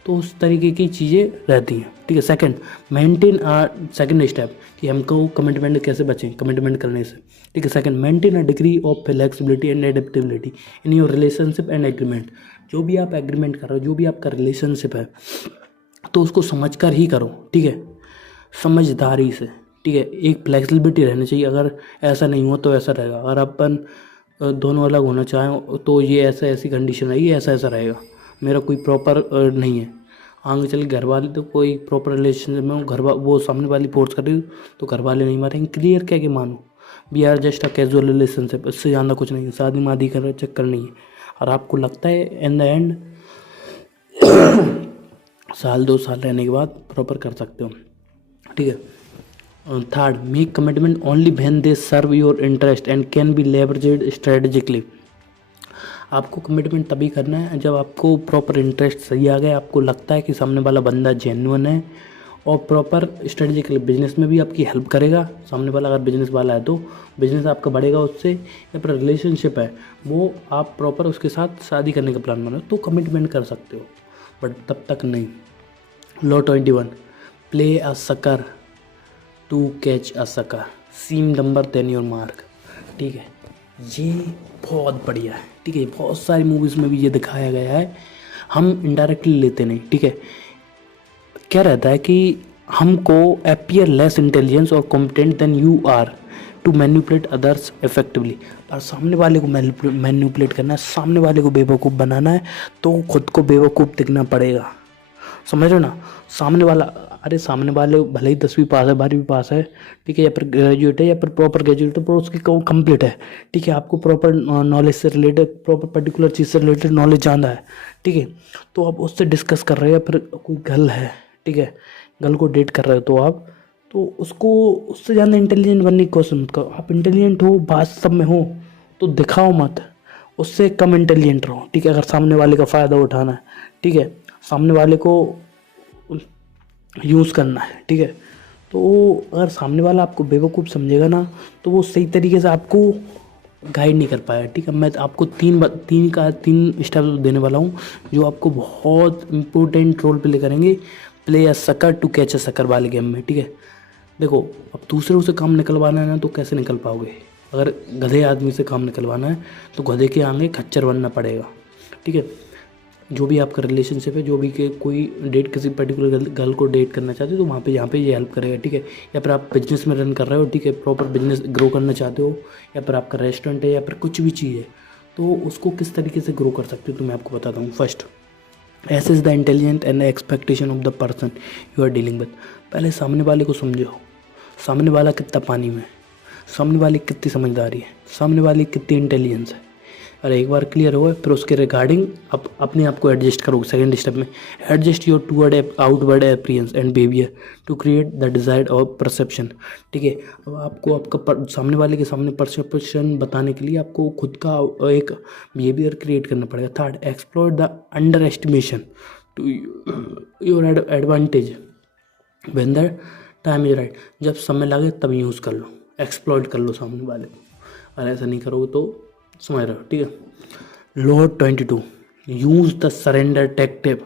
तो उस तरीके की चीज़ें रहती हैं। ठीक है, सेकंड स्टेप कि हमको कमिटमेंट कैसे बचें कमिटमेंट करने से। ठीक है, second, maintain a degree of flexibility and adaptability in your relationship and agreement. जो भी आप एग्रीमेंट कर रहे हो, जो भी आपका रिलेशनशिप है, तो उसको समझ कर ही करो। ठीक है, समझदारी से। ठीक है, एक फ्लेक्सिबिलिटी रहनी चाहिए, अगर ऐसा नहीं हुआ तो ऐसा रहेगा, अगर अपन दोनों अलग होना चाहें तो ये ऐसी कंडीशन है, ये ऐसा रहेगा, मेरा कोई प्रॉपर नहीं है। आगे चल घर वाले तो कोई प्रॉपर रिलेशनशिप में वो सामने वाली फोर्स कर रही हो तो घर वाले नहीं मारेंगे, क्लियर क्या कि मानो we are just a casual relationship, इससे ज़्यादा कुछ नहीं है, शादी मादी का चक्कर नहीं है। और आपको लगता है इन द एंड साल 2 साल रहने के बाद प्रॉपर कर सकते हो। ठीक है, third, make commitment only when they serve your interest and can be leveraged strategically. आपको कमिटमेंट तभी करना है जब आपको प्रॉपर इंटरेस्ट सही आ गया, आपको लगता है कि सामने वाला बंदा जेन्युइन है और प्रॉपर स्ट्रेटेजिकली बिजनेस में भी आपकी हेल्प करेगा सामने वाला, अगर बिजनेस वाला है तो बिजनेस आपका बढ़ेगा उससे, या फिर रिलेशनशिप है वो आप प्रॉपर उसके साथ शादी करने का प्लान बनाओ तो कमिटमेंट कर सकते हो, बट तब तक नहीं। Law 21, play a sucker to catch a sucker, seem number then your mark. ठीक है, ये बहुत बढ़िया है, ठीक है। बहुत सारी मूवीज़ में भी ये दिखाया गया है, हम इनडायरेक्टली लेते नहीं, ठीक है। क्या रहता है कि हमको अपीयर लेस इंटेलिजेंस और competent than you are to manipulate others effectively. और सामने वाले को मैनिपुलेट करना है, सामने वाले को बेवकूफ़ बनाना है, तो खुद को बेवकूफ़ दिखना पड़ेगा, समझ रहे हो ना। सामने वाला, अरे सामने वाले भले ही 10वीं पास है, 12वीं पास है, ठीक है, या फिर ग्रेजुएट है, या फिर प्रॉपर ग्रेजुएट है, पर उसकी कंप्लीट है, ठीक है। आपको प्रॉपर नॉलेज से रिलेटेड, प्रॉपर पर्टिकुलर चीज़ से रिलेटेड नॉलेज जानना है, ठीक है। तो आप उससे डिस्कस कर रहे हो, या फिर कोई गर्ल है, ठीक है, गर्ल को डेट कर रहे हो, तो आप तो उसको उससे ज़्यादा इंटेलिजेंट बनने की कोशिश मत करो। आप इंटेलिजेंट हो, बात सब में हो, तो दिखाओ मत, उससे कम इंटेलिजेंट रहो, ठीक है। अगर सामने वाले का फ़ायदा उठाना है, ठीक है, सामने वाले को यूज़ करना है, ठीक है। तो अगर सामने वाला आपको बेवकूफ़ समझेगा ना, तो वो सही तरीके से आपको गाइड नहीं कर पाया, ठीक है। मैं आपको तीन स्टेप्स देने वाला हूँ, जो आपको बहुत इंपॉर्टेंट रोल प्ले करेंगे, play a sucker to catch a sucker वाले गेम में, ठीक है। देखो, अब दूसरों से काम निकलवाना है ना, तो कैसे निकल पाओगे। अगर गधे आदमी से काम निकलवाना है, तो गधे के आगे खच्चर बनना पड़ेगा, ठीक है। जो भी आपका रिलेशनशिप है, जो भी के कोई डेट किसी पर्टिकुलर गर्ल को डेट करना चाहते हो, तो वहाँ पे यहाँ पे ये हेल्प करेगा, ठीक है। या फिर आप बिजनेस में रन कर रहे हो, ठीक है, प्रॉपर बिजनेस ग्रो करना चाहते हो, या फिर आपका रेस्टोरेंट है, या फिर कुछ भी चीज़ है, तो उसको किस तरीके से ग्रो कर सकते हो, तो मैं आपको बताता हूँ। First, assess the intelligent and expectation of the person you are dealing with. पहले सामने वाले को समझो, सामने वाला कितना पानी में है, सामने वाली कितनी समझदारी है, सामने वाली कितनी इंटेलिजेंस है। अरे एक बार क्लियर हो, फिर उसके रिगार्डिंग आप अपने आप को एडजस्ट करोगे। सेकंड स्टेप में, adjust your toward outward appearance and behaviour to create the desired और परसेप्शन, ठीक है। अब आपको आपका सामने वाले के सामने परसेप्शन बताने के लिए आपको खुद का एक बिहेवियर क्रिएट करना पड़ेगा। Third, explore the underestimation to your advantage when the time is right. जब समय लगे तब यूज़ कर लो, एक्सप्लॉइट कर लो सामने वाले को। अगर ऐसा नहीं करोगे तो समझ रहे हो, ठीक है। Law 22, use the surrender tactic,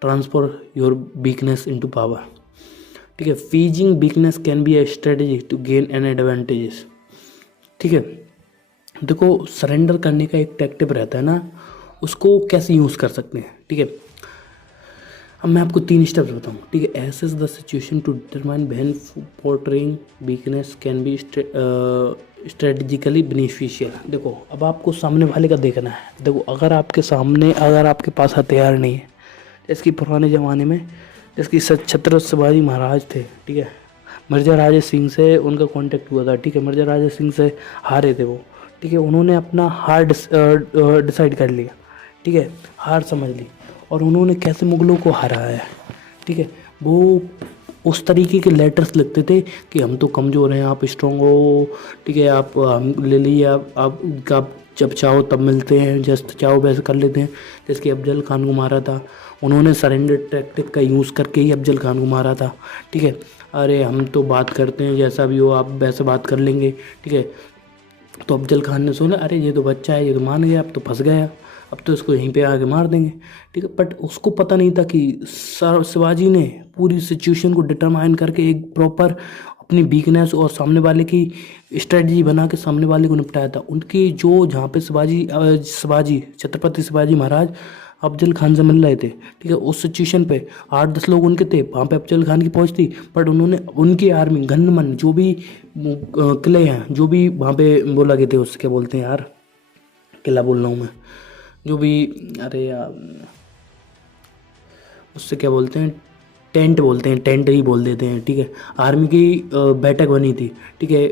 transfer your weakness into power, ठीक है। Feigning weakness can be a strategy to gain an advantages, ठीक है। देखो, सरेंडर करने का एक टैक्टिक रहता है ना, उसको कैसे यूज़ कर सकते हैं, ठीक है। अब मैं आपको 3 स्टेप्स बताऊँ, ठीक है। Assess the situation to determine when portraying weakness can be strategically beneficial. देखो, अब आपको सामने वाले का देखना है। देखो, अगर आपके पास हथियार नहीं है, जैसे पुराने ज़माने में जैसे छत्रपति शिवाजी महाराज थे, ठीक है, मिर्जा राजा सिंह से उनका कांटेक्ट हुआ था, ठीक है। मिर्जा राजा सिंह से हारे थे वो, ठीक है। उन्होंने अपना हार डिसाइड कर लिया, ठीक है, हार समझ ली, और उन्होंने कैसे मुगलों को हराया, ठीक है। वो उस तरीके के लेटर्स लिखते थे कि हम तो कमज़ोर हैं, आप स्ट्रॉन्ग हो, ठीक है, आप हम ले लीजिए, आप जब चाहो तब मिलते हैं, जैसे चाहो वैसे कर लेते हैं। जैसे कि अफजल खान को मारा था, उन्होंने सरेंडर टैक्टिक का यूज़ करके ही अफजल खान को मारा था, ठीक है। अरे हम तो बात करते हैं, जैसा भी हो आप वैसे बात कर लेंगे, ठीक है। तो अफजल खान ने सुना, अरे ये तो बच्चा है, ये तो मान गया, अब तो फंस गया, अब तो इसको यहीं पे आके मार देंगे, ठीक है। बट उसको पता नहीं था कि शिवाजी ने पूरी सिचुएशन को डिटरमाइन करके एक प्रॉपर अपनी वीकनेस और सामने वाले की स्ट्रेटजी बना के सामने वाले को निपटाया था। उनकी जो जहाँ पे शिवाजी छत्रपति शिवाजी महाराज अफजल खान से मिल रहे थे, ठीक है, उस सिचुएशन पे 8-10 लोग उनके थे, वहाँ पे अफजल खान की पहुँच थी, बट उन्होंने उनकी आर्मी गनमन जो भी किले हैं, जो भी वहाँ पे बोला गए थे, उससे क्या बोलते हैं यार, किला बोल रहा हूँ मैं, जो भी, अरे यार उससे क्या बोलते हैं, टेंट बोलते हैं, टेंट ही बोल देते हैं, ठीक है। आर्मी की बैठक बनी थी, ठीक है,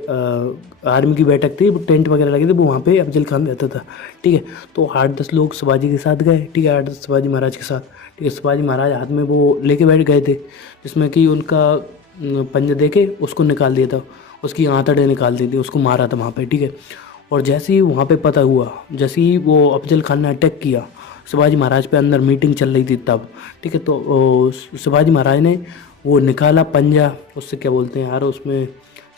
आर्मी की बैठक थी, टेंट वगैरह लगे थे, वो वहाँ पे अफजल खान रहता था, ठीक है। तो 8-10 लोग शिवाजी के साथ गए, ठीक है, 8-10 शिवाजी महाराज के साथ, ठीक है। शिवाजी महाराज हाथ में वो लेके बैठ गए थे, जिसमें कि उनका पंजा दे के उसको निकाल दिया था, उसकी आंतड़ें निकाल दी थी, उसको मारा था वहाँ पर, ठीक है। और जैसे ही वहाँ पे पता हुआ, जैसे ही वो अफजल खान ने अटैक किया शिवाजी महाराज पे, अंदर मीटिंग चल रही थी तब, ठीक है। तो शिवाजी महाराज ने वो निकाला पंजा, उससे क्या बोलते हैं यार, उसमें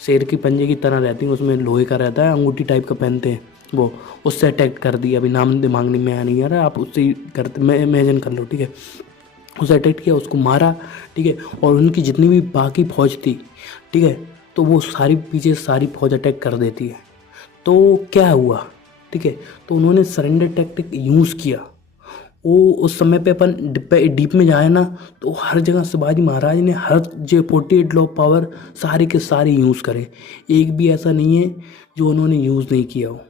शेर की पंजे की तरह रहती है, उसमें लोहे का रहता है, अंगूठी टाइप का पहनते हैं वो, उससे अटैक कर दिया। अभी नाम दिमाग में आ नहीं आ रहा, आप उससे करते मैं इमेजिन कर लो, ठीक है। उसे अटैक किया, उसको मारा, ठीक है। और उनकी जितनी भी बाकी फौज थी, ठीक है, तो वो सारी पीछे सारी फौज अटैक कर देती है। तो क्या हुआ, ठीक है, तो उन्होंने सरेंडर टैक्टिक यूज़ किया। वो उस समय पे अपन डीप में जाए ना, तो हर जगह शिवाजी महाराज ने हर जो 48 लॉ पावर सारे के सारे यूज़ करे, एक भी ऐसा नहीं है जो उन्होंने यूज़ नहीं किया हो।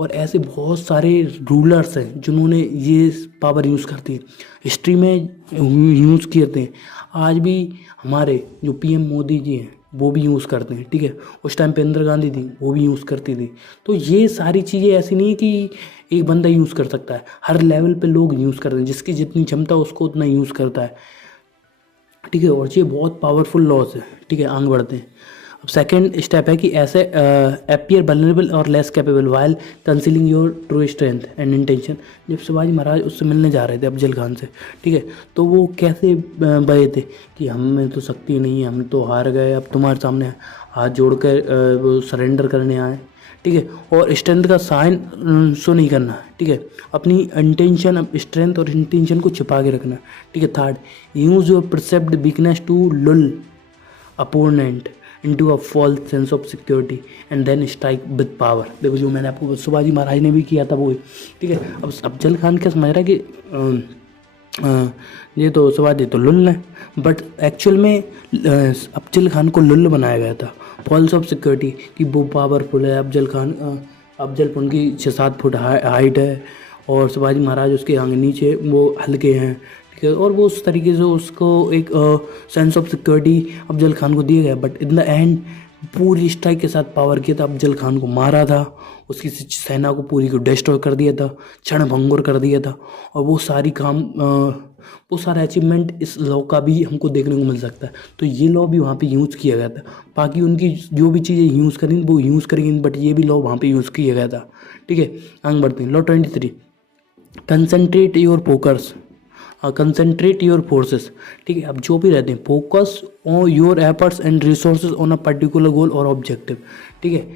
और ऐसे बहुत सारे रूलर्स हैं जिन्होंने ये पावर यूज़ करती है, हिस्ट्री में यूज़ किए थे। आज भी हमारे जो पीएम मोदी जी हैं वो भी यूज़ करते हैं, ठीक है। उस टाइम पे इंदिरा गांधी थी, वो भी यूज़ करती थी। तो ये सारी चीज़ें ऐसी नहीं है कि एक बंदा यूज़ कर सकता है, हर लेवल पे लोग यूज़ करते हैं, जिसकी जितनी क्षमता उसको उतना यूज़ करता है, ठीक है। और ये बहुत पावरफुल लॉज है, ठीक है। आगे बढ़ते हैं। अब सेकंड स्टेप है कि ऐसे अपीयर वल्नरेबल और less capable while concealing your true strength and intention. जब शिवाजी महाराज उससे मिलने जा रहे थे अफजल खान से, ठीक है, तो वो कैसे बहे थे कि हमें तो शक्ति नहीं है, हम तो हार गए, अब तुम्हारे सामने हाथ जोड़ कर वो सरेंडर करने आए, ठीक है। और स्ट्रेंथ का साइन शो नहीं करना, ठीक है। अपनी इंटेंशन, स्ट्रेंथ और इंटेंशन को छिपा के रखना, ठीक है। Third, use your perceived weakness to lull opponent into a false sense of security and then strike with power। देखो जो मैंने आपको शिवाजी महाराज ने भी किया था वो, ठीक है। अब अफजल खान क्या समझ रहा है कि ये तो शिवाजी तो लुल्ल है, बट एक्चुअल में अफजल खान को लुल्ल बनाया गया था, फॉल्स ऑफ सिक्योरिटी, कि वो पावरफुल है। अफजल उनकी 6-7 फुट हाइट है और शिवाजी महाराज उसके आगे नीचे वो हल्के हैं, ठीक है। और वो उस तरीके से उसको एक sense of security Afzal Khan को दिया गया, बट इन द एंड पूरी स्ट्राइक के साथ पावर किया था, अफजल खान को मारा था, उसकी सेना को पूरी को डिस्ट्रॉय कर दिया था, क्षण भंगुर कर दिया था। और वो सारा अचीवमेंट इस लॉ का भी हमको देखने को मिल सकता है। तो ये लॉ भी वहाँ पे यूज़ किया गया था। बाकी उनकी जो भी चीज़ें यूज़ करेंगे वो यूज़ करेंगे, बट ये भी लॉ वहाँ पे यूज़ किया गया था, ठीक है। आगे बढ़ते हैं। Law 23, concentrate your focus, concentrate your forces, ठीक है। अब जो भी रहते हैं, focus on your efforts and resources on a particular goal और ऑब्जेक्टिव, ठीक है।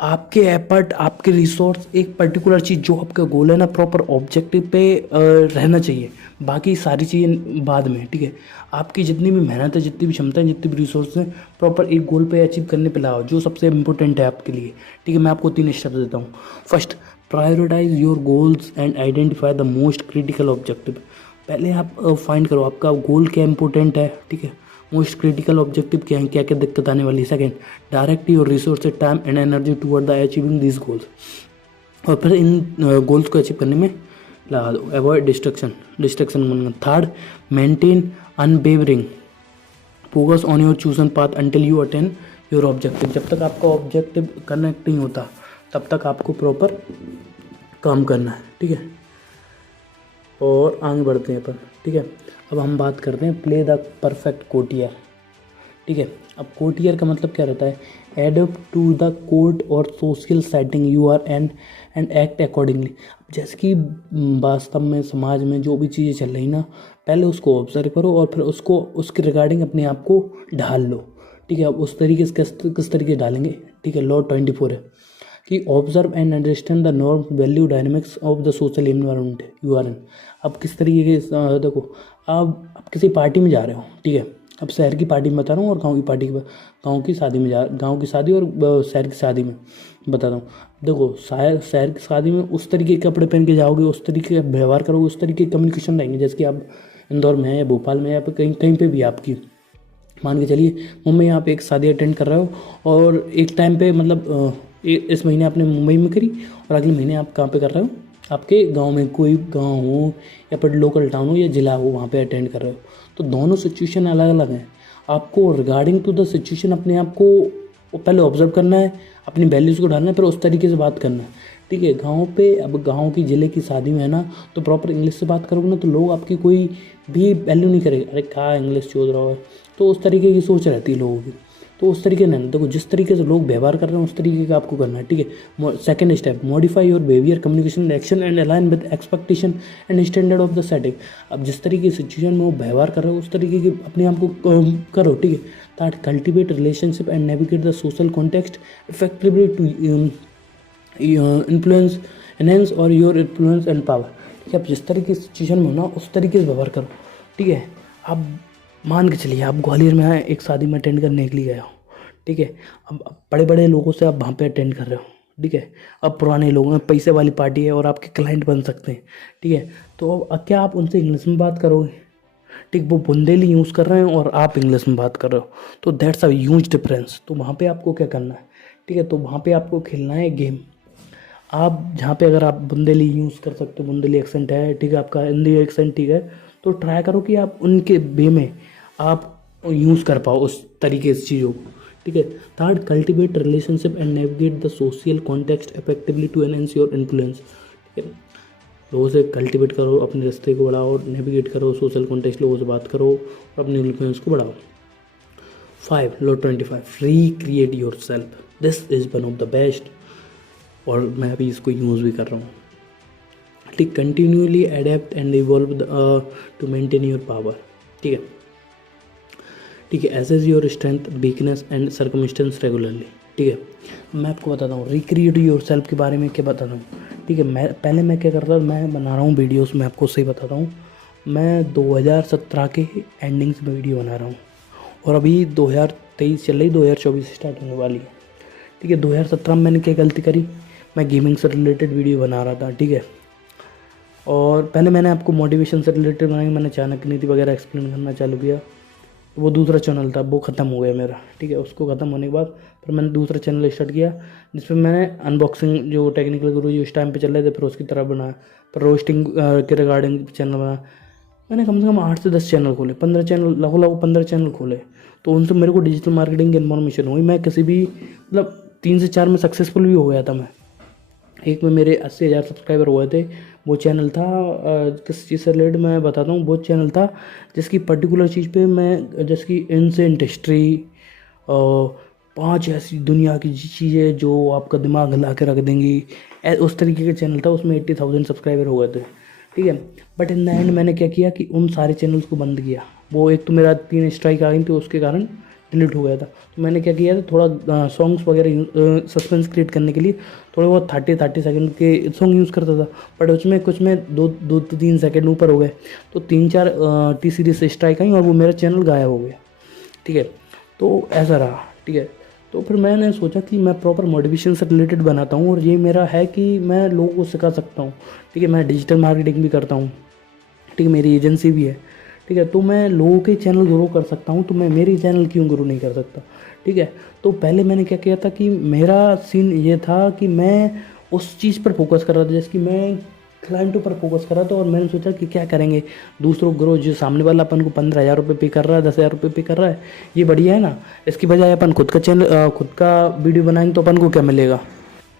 आपके एफर्ट, आपके रिसोर्स एक पर्टिकुलर चीज़ जो आपका गोल है ना, प्रॉपर ऑब्जेक्टिव पे रहना चाहिए, बाकी सारी चीज़ें बाद में, ठीक है। आपकी जितनी भी मेहनत है, जितनी भी क्षमता है, जितनी भी रिसोर्स हैं, प्रॉपर एक गोल पे अचीव करने पे लगाओ जो सबसे इंपॉर्टेंट है आपके लिए, ठीक है। मैं आपको 3 स्टेप देता हूँ। First, prioritise your goals and identify the most critical objective. पहले आप फाइंड करो आपका गोल क्या इंपॉर्टेंट है, ठीक है। मोस्ट क्रिटिकल ऑब्जेक्टिव क्या है, क्या क्या दिक्कत आने वाली है। Second, direct your resources, time and energy toward the achieving this goals. और फिर इन गोल्स को अचीव करने में लगा दो। Avoid destruction. Third, maintain unwavering focus on your chosen path until you attain your objective. जब तक आपका ऑब्जेक्टिव कनेक्ट नहीं होता तब तक आपको प्रॉपर काम करना है, ठीक है। और आगे बढ़ते हैं अपन, ठीक है। अब हम बात करते हैं प्ले द परफेक्ट कोर्टियर, ठीक है। अब कोर्टियर का मतलब क्या रहता है, एडप्ट टू द कोर्ट और social setting you are and act accordingly. जैसे कि वास्तव में समाज में जो भी चीज़ें चल रही ना, पहले उसको ऑब्जर्व करो और फिर उसको उसके रिगार्डिंग अपने आप को ढाल लो, ठीक है। अब उस तरीके से किस तरीके डालेंगे, ठीक है। लॉ 24 है कि observe and understand the norm value dynamics of the social environment you are in. अब किस तरीके के देखो, आप किसी पार्टी में जा रहे हो, ठीक है। अब शहर की पार्टी में बता रहा हूँ और गाँव की शादी में गाँव की शादी और शहर की शादी में बताता हूँ। देखो शहर की शादी में उस तरीके के कपड़े पहन के जाओगे, उस तरीके का व्यवहार करोगे, उस तरीके की कम्युनिकेशन रहेंगे। जैसे कि आप इंदौर में है या भोपाल में या कहीं पे भी आपकी, मान के चलिए मुंबई में आप एक शादी अटेंड कर रहे हो और एक टाइम पे मतलब इस महीने आपने मुंबई में करी और अगले महीने आप कहाँ पे कर रहे हो, आपके गांव में, कोई गांव हो या फिर लोकल टाउन हो या ज़िला हो, वहाँ पे अटेंड कर रहे हो। तो दोनों सिचुएशन अलग अलग हैं। आपको रिगार्डिंग टू द सिचुएशन अपने आप को पहले ऑब्जर्व करना है, अपनी वैल्यूज़ को डालना है, फिर उस तरीके से बात करना है, ठीक है। गाँव पे अब गाँव की ज़िले की शादी में है ना, तो प्रॉपर इंग्लिश से बात करोगे ना तो लोग आपकी कोई भी वैल्यू नहीं करेगा, अरे कहाँ इंग्लिश चोद रहा है। तो उस तरीके की सोच रहती है लोगों की। तो उस तरीके नहीं, देखो जिस तरीके से लोग व्यवहार कर रहे हैं उस तरीके का आपको करना है, ठीक है। Second step, modify your behaviour, communication, action and align with expectation and standard of the setting. अब जिस तरीके की सिचुएशन में वो व्यवहार कर रहे हो उस तरीके की अपने आप को करो, ठीक है। Third, cultivate relationship and navigate the social context effectively to influence enhance और योर इन्फ्लुएंस एंड पावर, ठीक है। अब जिस तरीके की सिचुएशन में हो ना उस तरीके से व्यवहार करो, ठीक है। अब मान के चलिए आप ग्वालियर में आए, एक शादी में अटेंड करने के लिए गए हो, ठीक है। अब बड़े बड़े लोगों से आप वहाँ पे अटेंड कर रहे हो, ठीक है। अब पुराने लोग हैं, पैसे वाली पार्टी है और आपके क्लाइंट बन सकते हैं, ठीक है। तो अब क्या आप उनसे इंग्लिश में बात करोगे? ठीक, वो बुंदेली यूज़ कर रहे हैं और आप इंग्लिश में बात कर रहे हो, तो दैट्स अ ह्यूज डिफरेंस। तो वहाँ पे आपको क्या करना है, ठीक है, तो वहाँ पे आपको खेलना है गेम। आप जहाँ पे अगर आप बुंदेली यूज़ कर सकते हो, बुंदेली एक्सेंट है, ठीक है, आपका हिंदी एक्सेंट ठीक है, तो ट्राई करो कि आप उनके वे में आप यूज़ कर पाओ उस तरीके से चीज़ों को, ठीक है। Third, cultivate relationship and navigate the social context effectively to enhance your influence, ठीक है। लोगों से कल्टिवेट करो, अपने रिश्ते को बढ़ाओ, नेविगेट करो सोशल कॉन्टेक्स्ट, लोगों से बात करो और अपने इन्फ्लुएंस को बढ़ाओ। 5 लो 25 recreate your self, this is one of the best, और मैं अभी इसको यूज़ भी कर रहा हूँ, ठीक। Continuously adapt and evolve to maintain your power, ठीक है, ठीक है। Assess your strength, weakness and circumstance regularly, ठीक है। मैं आपको बताता हूँ रिक्रिएट योर सेल्फ के बारे में क्या बताता हूँ, ठीक है। मैं क्या करता हूँ, मैं बना रहा हूँ वीडियोस, मैं आपको सही बताता हूँ, मैं 2017 के एंडिंग्स में वीडियो बना रहा हूँ और अभी 2023 चल रही, 2024 स्टार्ट होने वाली है, ठीक है। 2017 में मैंने क्या गलती करी, मैं गेमिंग से रिलेटेड वीडियो बना रहा था, ठीक है। और पहले मैंने आपको मोटिवेशन से रिलेटेड बनाई, मैंने चाणक्य नीति वगैरह एक्सप्लेन करना चालू किया, वो दूसरा चैनल था, वो ख़त्म हो गया मेरा, ठीक है। उसको ख़त्म होने के बाद फिर मैंने दूसरा चैनल स्टार्ट किया जिसमें मैंने अनबॉक्सिंग जो टेक्निकल गुरु जी उस टाइम पे चल रहे थे, फिर उसकी तरह बनाया, फिर रोस्टिंग के रिगार्डिंग चैनल बनाया। मैंने कम से कम 8 से 10 चैनल खोले, 15 चैनल, लगभग 15 चैनल खोले। तो उनसे मेरे को डिजिटल मार्केटिंग की इन्फॉर्मेशन हुई। मैं किसी भी मतलब 3 से 4 में सक्सेसफुल भी हो गया था मैं। एक में मेरे 80,000 सब्सक्राइबर हुए थे। वो चैनल था किस चीज़ से रिलेटेड मैं बताता हूँ। वो चैनल था जिसकी पर्टिकुलर चीज़ पे मैं, जिसकी एंशिएंट हिस्ट्री, 5 ऐसी दुनिया की चीज़ें जो आपका दिमाग हिला के रख देंगी, उस तरीके का चैनल था। उसमें 80,000 सब्सक्राइबर हो गए थे, ठीक है। बट इन द एंड मैंने क्या किया कि उन सारे चैनल्स को बंद किया। वो एक तो मेरा 3 स्ट्राइक आ गई थी, उसके कारण डिलीट हो गया था। तो मैंने क्या किया था, थोड़ा सॉन्ग्स वगैरह सस्पेंस क्रिएट करने के लिए थोड़े बहुत 30 सेकंड के सॉन्ग यूज़ करता था, बट उसमें कुछ में 2-3 सेकंड ऊपर हो गए। तो 3-4 टी सीरीज से स्ट्राइक आई और वो मेरा चैनल गायब हो गया, ठीक है। तो ऐसा रहा, ठीक है। तो फिर मैंने सोचा कि मैं प्रॉपर मोटिवेशन से रिलेटेड बनाता हूँ और ये मेरा है कि मैं लोगों को सिखा सकता हूँ, ठीक है। मैं डिजिटल मार्केटिंग भी करता हूँ, ठीक है, मेरी एजेंसी भी है, ठीक है। तो मैं लोगों के चैनल ग्रो कर सकता हूँ, तो मैं मेरी चैनल क्यों ग्रो नहीं कर सकता, ठीक है। तो पहले मैंने क्या किया था कि मेरा सीन ये था कि मैं उस चीज़ पर फोकस कर रहा था, जैसे कि मैं क्लाइंटों पर फोकस कर रहा था। और मैंने सोचा कि क्या करेंगे, दूसरों को ग्रो, जो सामने वाला अपन को 15,000 रुपये पे कर रहा है, 10,000 रुपये पे कर रहा है, ये बढ़िया है ना। इसकी बजाय अपन खुद का चैनल, खुद का वीडियो बनाएंगे तो अपन को क्या मिलेगा,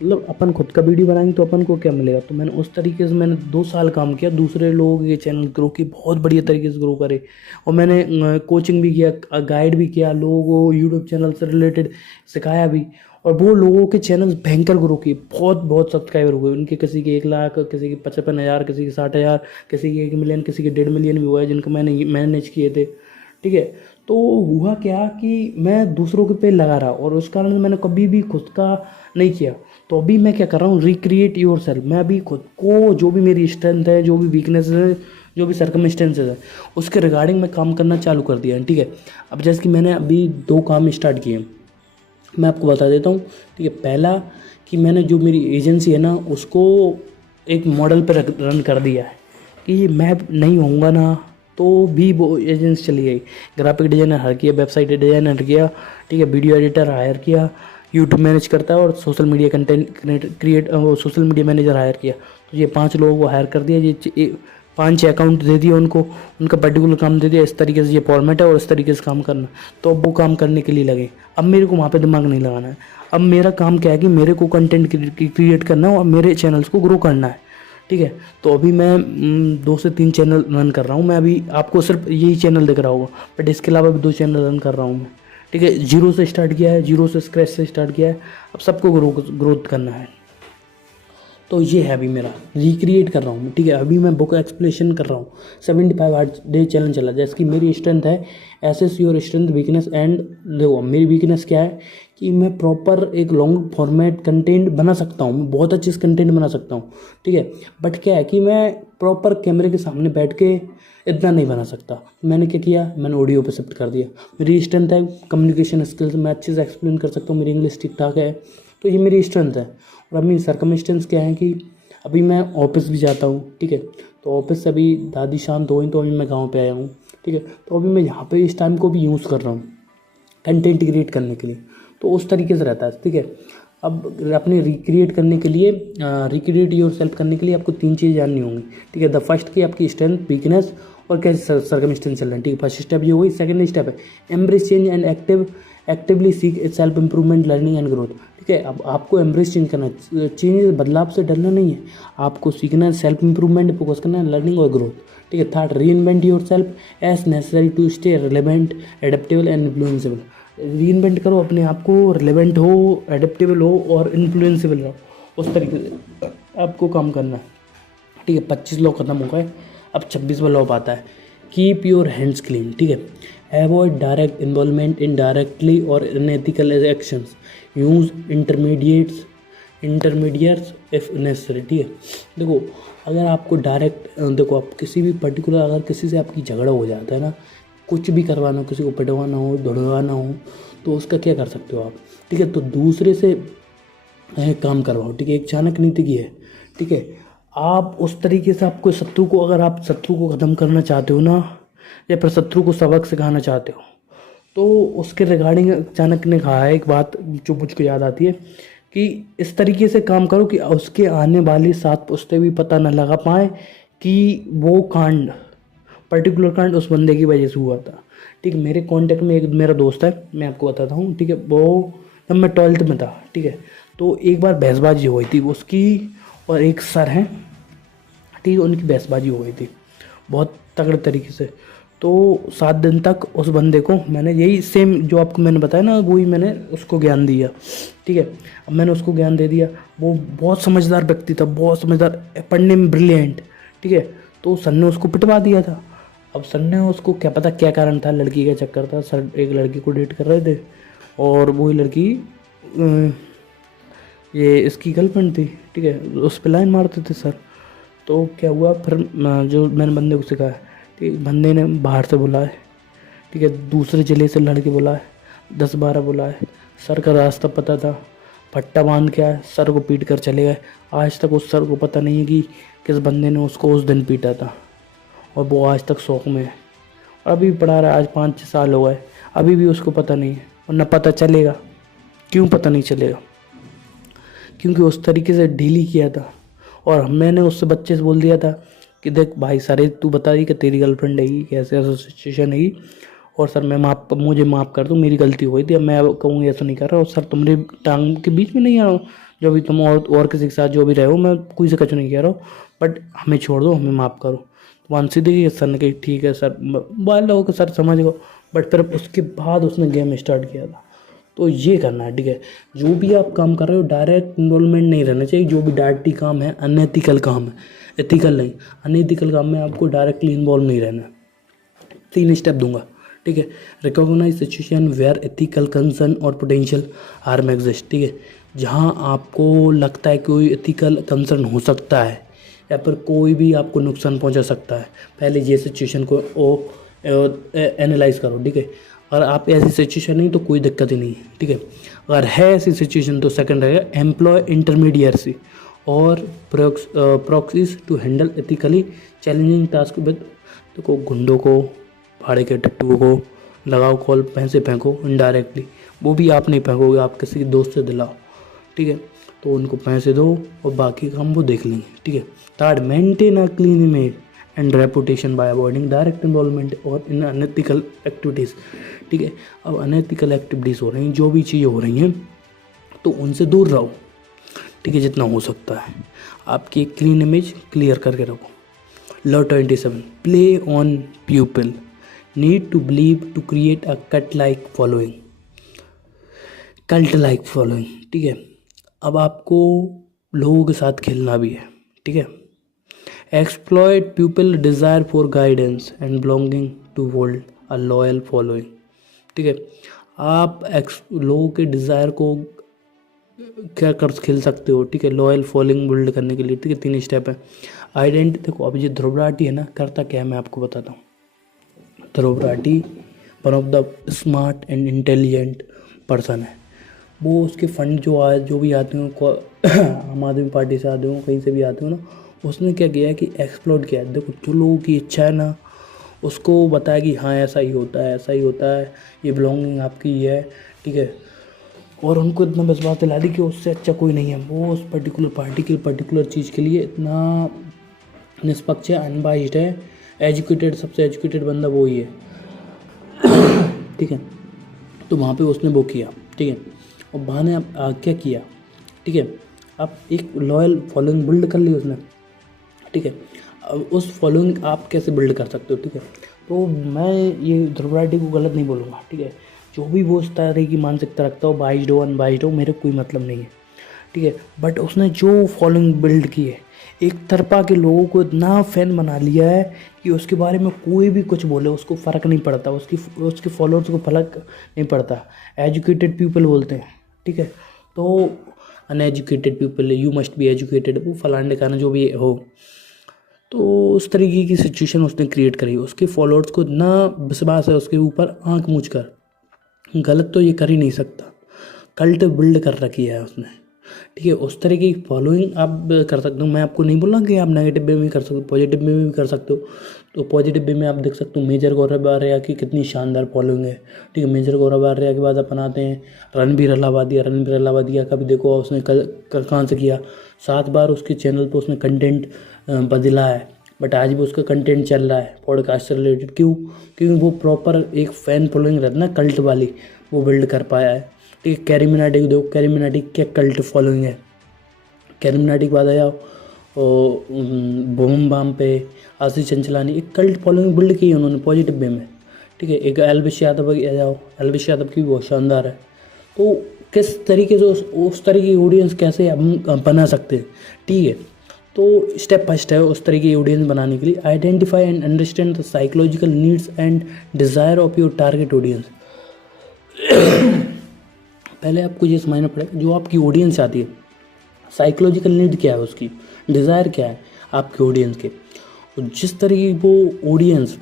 मतलब अपन खुद का वीडियो बनाएंगे तो अपन को क्या मिलेगा। तो मैंने उस तरीके से मैंने 2 साल काम किया, दूसरे लोगों के चैनल ग्रो की, बहुत बढ़िया तरीके से ग्रो करे। और मैंने कोचिंग भी किया, गाइड भी किया, लोगों को यूट्यूब चैनल से रिलेटेड सिखाया भी। और वो लोगों के चैनल भयंकर ग्रो किए, बहुत बहुत सब्सक्राइबर हुए उनके, किसी के 1 लाख, किसी के 55,000, किसी के 60,000, किसी के 1 मिलियन, किसी के 1.5 मिलियन भी हुआ है, जिनको मैंने मैनेज किए थे, ठीक है। तो हुआ क्या कि मैं दूसरों के पे लगा रहा और उस कारण से मैंने कभी भी खुद का नहीं किया। तो अभी मैं क्या कर रहा हूँ, रिक्रिएट योर सेल्फ। मैं अभी खुद को, जो भी मेरी स्ट्रेंथ है, जो भी वीकनेस है, जो भी सर्कमस्टेंसेस है, उसके रिगार्डिंग मैं काम करना चालू कर दिया है, ठीक है। अब जैसे कि मैंने अभी 2 काम स्टार्ट किए, मैं आपको बता देता हूँ, ठीक है। पहला कि मैंने जो मेरी एजेंसी है ना, उसको एक मॉडल पर रन कर दिया है कि मैं नहीं होऊंगा ना तो भी वो एजेंसी चली गई। ग्राफिक डिज़ाइनर हायर किया, वेबसाइट डिज़ाइनर किया, ठीक है, वीडियो एडिटर हायर किया, यूट्यूब मैनेज करता है और social media content create, social media manager hire किया। तो ये 5 लोगों को हायर कर दिया, ये 5 अकाउंट दे दिए उनको, उनका पर्टिकुलर काम दे दिया, इस तरीके से ये फॉर्मेट है और इस तरीके से काम करना। तो अब वो काम करने के लिए लगे। अब मेरे को वहाँ पे दिमाग नहीं लगाना है। अब मेरा काम क्या है कि मेरे को कंटेंट क्रिएट करना है और मेरे चैनल्स को ग्रो करना है, ठीक है। तो अभी मैं 2 से 3 चैनल रन कर रहा हूँ। मैं अभी आपको सिर्फ यही चैनल दिख रहा होगा, बट इसके अलावा भी 2 चैनल रन कर रहा हूँ मैं, ठीक है। जीरो से स्टार्ट किया है, जीरो से स्क्रैच से स्टार्ट किया है। अब सबको ग्रोथ करना है। तो ये है अभी मेरा रिक्रिएट कर रहा हूँ, ठीक है। अभी मैं बुक एक्सप्लेनेशन कर रहा हूँ। 75 आवर्स डे चैलेंज चला, जैसे कि मेरी स्ट्रेंथ है assess your strength weakness and. देखो मेरी वीकनेस क्या है कि मैं प्रॉपर एक लॉन्ग फॉर्मेट कंटेंट बना सकता हूँ, मैं बहुत अच्छे से कंटेंट बना सकता हूँ, ठीक है। बट क्या है कि मैं प्रॉपर कैमरे के सामने बैठ के इतना नहीं बना सकता। मैंने क्या किया, मैंने ऑडियो पे शिफ्ट कर दिया। मेरी स्ट्रेंथ है कम्युनिकेशन स्किल्स, मैं अच्छे से एक्सप्लेन कर सकता हूँ, मेरी इंग्लिश ठीक ठाक है, तो ये मेरी स्ट्रेंथ है। और अभी सर्कमस्टेंस क्या है कि अभी मैं ऑफिस भी जाता हूँ, ठीक है। तो ऑफिस से अभी दादी शांत हो गई तो अभी मैं गाँव पे आया हूँ, ठीक है। तो अभी मैं यहाँ पे इस टाइम को भी यूज़ कर रहा हूँ कंटेंट क्रिएट करने के लिए। तो उस तरीके से रहता है, ठीक है। अब अपने रिक्रिएट करने के लिए, रिक्रिएट योर सेल्फ करने के लिए आपको 3 चीज़ जाननी होंगी, ठीक है। द फर्स्ट की आपकी स्ट्रेंथ, वीकनेस और कैसे सर्कमस्टेंस चल रहे हैं, ठीक है। फर्स्ट स्टेप ये हुई। सेकंड स्टेप है embrace change and actively seek self improvement, learning and growth, ठीक है। अब आपको एम्ब्रेस चेंज करना है, चेंज बदलाव से डरना नहीं है, आपको सीखना है, सेल्फ इंप्रूवमेंट फोकस करना है, लर्निंग और ग्रोथ, ठीक है। Third, reinvent yourself as necessary to stay relevant, adaptable and influenceable. Reinvent करो अपने आप को, रिलेवेंट हो, एडेप्टेबल हो और इन्फ्लुएंसेबल रहो, उस तरीके से आपको काम करना है, ठीक है। 25 लॉ खत्म हो गए, अब 26वां लॉ आता है, कीप योर हैंड्स क्लीन, ठीक है। Avoid direct involvement in directly or unethical actions, use intermediates if necessary, ठीक है। देखो अगर आपको डायरेक्ट, देखो आप किसी भी पर्टिकुलर, अगर किसी से आपकी झगड़ा हो जाता है ना, कुछ भी करवाना हो, किसी को पिटवाना हो, दौड़वाना हो, तो उसका क्या कर सकते हो आप, ठीक है। तो दूसरे से काम करवाओ, ठीक है। एक चाणक्य नीति की है, ठीक है। आप उस तरीके से आपको शत्रु को, अगर आप शत्रु को ख़त्म करना चाहते हो ना, या फिर शत्रु को सबक सिखाना चाहते हो, तो उसके रिगार्डिंग चाणक्य ने कहा है एक बात जो मुझको याद आती है कि इस तरीके से काम करो कि उसके आने वाली 7 पुश्तें भी पता न लगा पाए कि वो कांड, पर्टिकुलर कांड उस बंदे की वजह से हुआ था, ठीक है। मेरे कांटेक्ट में एक मेरा दोस्त है, मैं आपको बताता हूँ, ठीक है। वो जब मैं 12th में था, ठीक है, तो एक बार बहसबाजी हुई थी उसकी और एक सर हैं, ठीक है, उनकी बहसबाजी हो गई थी बहुत तगड़े तरीके से। तो 7 दिन तक उस बंदे को मैंने यही सेम जो आपको मैंने बताया ना, वही मैंने उसको ज्ञान दिया, ठीक है। अब मैंने उसको ज्ञान दे दिया, वो बहुत समझदार व्यक्ति था, बहुत समझदार, पढ़ने में ब्रिलियंट, ठीक है। तो सर ने उसको पिटवा दिया था। अब सर ने उसको क्या पता क्या कारण था, लड़की का चक्कर था, सर एक लड़की को डेट कर रहे थे और वही लड़की ये इसकी गर्लफ्रेंड थी, ठीक है। उस पर लाइन मारते थे सर। तो क्या हुआ फिर, जो मैंने बंदे को सिखाया, ठीक, बंदे ने बाहर से बुलाए, ठीक है, दूसरे ज़िले से लड़के बुलाए, 10-12 बुलाए, सर का रास्ता पता था, पट्टा बांध के आए, सर को पीट कर चले गए। आज तक उस सर को पता नहीं है कि किस बंदे ने उसको उस दिन पीटा था, और वो आज तक शौक में है और अभी भी पढ़ा रहा है। आज 5-6 साल हो गए, अभी भी उसको पता नहीं है और न पता चलेगा। क्यों पता नहीं चलेगा? क्योंकि उस तरीके से डील ही किया था। और मैंने उससे बच्चे से बोल दिया था कि देख भाई सारे तू बता दी कि तेरी गर्लफ्रेंड है, कैसे ऐसा सिचुएशन है, और सर मैं मुझे माफ़ कर दो, मेरी गलती हुई थी, अब मैं कहूँ ऐसा नहीं कर रहा, और सर तुम्हारे टांग के बीच में नहीं आ रहा हूँ, जो भी तुम और किसी के साथ जो भी रहे हो, मैं कोई से कच नहीं कह रहा हूँ, बट हमें छोड़ दो, हमें माफ़ करो। तो वन सीधे सर ने कही ठीक है सर, बोल रहा हो कि सर समझ गो। बट फिर उसके बाद उसने गेम स्टार्ट किया था। तो ये करना है, ठीक है। जो भी आप काम कर रहे हो डायरेक्ट इन्वॉल्वमेंट नहीं रहना चाहिए। जो भी डायरेक्टली काम है, अनएथिकल काम है, एथिकल नहीं, अनएथिकल काम में आपको डायरेक्टली इन्वॉल्व नहीं रहना है। 3 स्टेप दूंगा, ठीक है। Recognise situation where ethical concern और पोटेंशियल हार्म एग्जिस्ट, ठीक है। जहाँ आपको लगता है कोई एथिकल कंसर्न हो सकता है या फिर कोई भी आपको नुकसान पहुँचा सकता है, पहले ये सिचुएशन को एनालाइज करो, ठीक है। अगर आप ऐसी सिचुएशन नहीं तो कोई दिक्कत ही नहीं है, ठीक है। अगर है ऐसी सिचुएशन तो सेकंड रहेगा एम्प्लॉय इंटरमीडिएट्स और proxies to handle ethically challenging task with, देखो गुंडों को, भाड़े के टट्टुओं को लगाओ कॉल, पैसे फेंको इनडायरेक्टली, वो भी आप नहीं फेंकोगे, आप किसी दोस्त से दिलाओ, ठीक है। तो उनको पैसे दो और बाकी काम वो देख लेंगे, ठीक है। Third, maintain a clean image and reputation bye avoiding direct involvement और इन अनएथिकल एक्टिविटीज़, ठीक है। अब अनएथिकल एक्टिविटीज़ हो रही हैं, जो भी चीज़ें हो रही हैं, तो उनसे दूर रहो, ठीक है, जितना हो सकता है। आपकी एक क्लीन इमेज क्लियर करके रखो। Law 27, play on people, need to believe to create a cult like following, ठीक है। अब आपको लोगों के साथ खेलना भी है, ठीक है। Exploit people desire for guidance and belonging to hold a loyal following, ठीक है। आप लोगों के डिज़ायर को क्या कर खेल सकते हो, ठीक है, लॉयल फॉलोइंग बिल्ड करने के लिए, ठीक है। 3 स्टेप है। आइडेंटिटी, देखो अब ये ध्रुव राठी है ना, करता क्या है मैं आपको बताता हूँ। Dhruv Rathee one of the smart and intelligent person है। वो उसके फंड जो भी आते हो आम आदमी पार्टी से आते हो, कहीं से भी आते हो ना, उसने क्या किया है कि एक्सप्लोर किया है। देखो जो लोगों की इच्छा है ना, उसको बताया कि हाँ ऐसा ही होता है, ऐसा ही होता है, ये बिलोंगिंग आपकी ये है, ठीक है। और उनको इतना विश्वास दिला दी कि उससे अच्छा कोई नहीं है। वो उस पर्टिकुलर पार्टी की पर्टिकुलर चीज़ के लिए इतना निष्पक्ष है, अनबाइस्ड है, एजुकेटेड, सबसे एजुकेटेड बंदा वो ही है, ठीक है। तो वहाँ पे उसने वो किया, ठीक है। और वहाँ ने अब क्या किया, ठीक है, अब एक लॉयल फॉलोइंग बिल्ड कर ली उसने, ठीक है। अब उस फॉलोइंग आप कैसे बिल्ड कर सकते हो, ठीक है। तो मैं ये ध्रुव राठी को गलत नहीं बोलूँगा, ठीक है। जो भी वो इस तरह की मानसिकता रखता हो, बाइस्ड हो अनबाइस्ड हो, मेरे कोई मतलब नहीं है, ठीक है। बट उसने जो फॉलोइंग बिल्ड की है, एक तरफा के लोगों को इतना फैन बना लिया है कि उसके बारे में कोई भी कुछ बोले उसको फ़र्क नहीं पड़ता, उसके फॉलोअर्स को फर्क नहीं पड़ता। एजुकेटेड पीपल बोलते हैं, ठीक है। तो uneducated people, you must be educated, वो फलाने का ना जो भी हो। तो उस तरीके की सिचुएशन उसने क्रिएट करी, उसके फॉलोअर्स को इतना विश्वास है उसके ऊपर, आंख मूझ कर, गलत तो ये कर ही नहीं सकता, कल्ट बिल्ड कर रखी है उसने, ठीक है। उस तरीके की फॉलोइंग आप कर सकते हो। मैं आपको नहीं बोल रहा कि आप नेगेटिव वे में भी कर सकते हो, पॉजिटिव वे में भी कर सकते हो। तो पॉजिटिव वे में आप देख सकते हो मेजर गौरव आर्या की कितनी शानदार फॉलोइंग है, ठीक है। मेजर गौरव आर्या के बाद अपन आते हैं रणबीर अलाहाबादिया का भी देखो उसने कहाँ से किया, 7 बार उसके चैनल पर उसने कंटेंट बदला है, बट आज भी उसका कंटेंट चल रहा है पॉडकास्ट से रिलेटेड। क्यों? क्योंकि वो प्रॉपर एक फ़ैन फॉलोइंग रहती है ना, कल्ट वाली, वो बिल्ड कर पाया है, ठीक है। कैरी मिनाटी को देखो, कैरी मिनाटी क्या कल्ट फॉलोइंग है। कैरी मिनाटी के बाद आ जाओ और बूम बाम पे आशीष चंचलानी, एक कल्ट फॉलोइंग बिल्ड की है उन्होंने पॉजिटिव वे में, ठीक है। एक एल्विश यादव आ जाओ, एल्विश यादव की भी बहुत शानदार है। तो किस तरीके से उस तरीके की ऑडियंस कैसे हम बना सकते हैं, ठीक है। तो स्टेप बाय स्टेप उस तरीके की ऑडियंस बनाने के लिए identify and understand the psychological needs and desire of your target audience. पहले आपको ये समझना पड़ेगा जो आपकी ऑडियंस आती है, साइकोलॉजिकल नीड क्या है उसकी, डिज़ायर क्या है आपके ऑडियंस के। और जिस तरीके की वो ऑडियंस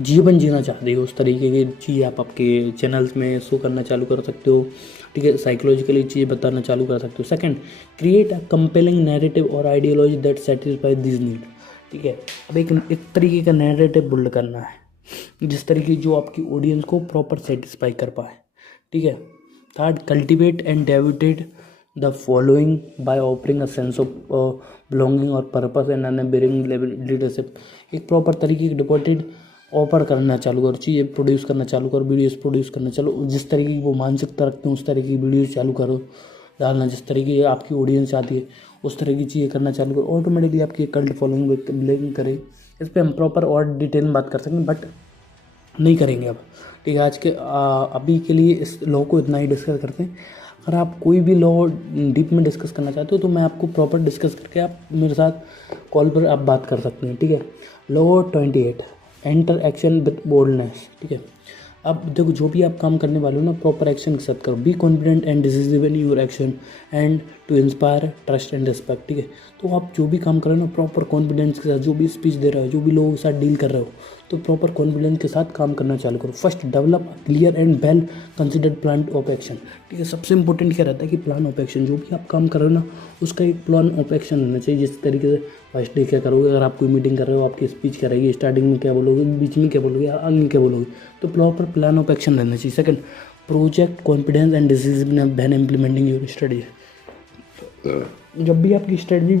जीवन जीना चाहती है उस तरीके की चीज़ आप आपके चैनल्स में शो करना चालू कर सकते हो, ठीक है। साइकोलॉजिकली चीज़ बताना चालू कर सकते हो। Second, create a compelling narrative or ideology that satisfy this need, ठीक है। अब एक तरीके का नैरेटिव बिल्ड करना है जिस तरीके जो आपकी ऑडियंस को प्रॉपर सेटिस्फाई कर पाए, ठीक है। Third, cultivate and devoted the following by offering a sense of belonging or purpose and unwavering leadership. एक प्रॉपर तरीके की डिपोटेड ऑफर करना चालू करो, चीज़ें प्रोड्यूस करना चालू करो, वीडियोस प्रोड्यूस करना चालू, जिस तरीके की वो मानसिकता रखते हैं उस तरीके की वीडियोस चालू करो डालना, जिस तरीके की आपकी ऑडियंस आती है उस तरह की चीज़ें करना चालू करो, ऑटोमेटिकली आपकी कल्ट फॉलोइंग बिल्डिंग करे। इस पर हम प्रॉपर और डिटेल में बात कर सकेंगे बट नहीं करेंगे अब, ठीक है। आज के अभी के लिए इस लॉ को इतना ही डिस्कस करते हैं। अगर आप कोई भी लॉ डीप में डिस्कस करना चाहते हो तो मैं आपको प्रॉपर डिस्कस करके आप मेरे साथ कॉल पर आप बात कर सकते हैं, ठीक है। Law 28, enter action with boldness, ठीक है। अब देखो जो भी आप काम करने वाले हो ना, प्रॉपर एक्शन के साथ करो। Be confident and decisive in your action and to inspire trust and respect, ठीक है। तो आप जो भी काम कर रहे हो ना, प्रॉपर कॉन्फिडेंस के साथ, जो भी स्पीच दे रहे हो, जो भी लोगों के साथ डील कर रहे हो, तो प्रॉपर कॉन्फिडेंस के साथ काम करना चालू करो। First, develop clear and well considered plan of action, ठीक है। सबसे इंपॉर्टेंट क्या रहता है कि प्लान ऑफ एक्शन, जो भी आप काम कर रहे हो ना उसका एक प्लान ऑफ एक्शन रहना चाहिए। जिस तरीके से फर्स्ट डे क्या करोगे, अगर आप कोई मीटिंग कर रहे हो आपकी स्पीच क्या रहेगी, स्टार्टिंग में क्या बोलोगे, बीच में क्या बोलोगे, आगे में क्या बोलोगे, तो प्रॉपर प्लान ऑफ एक्शन रहना चाहिए। Second, project confidence and discipline when implementing your study. जब भी आपकी स्ट्रेटजी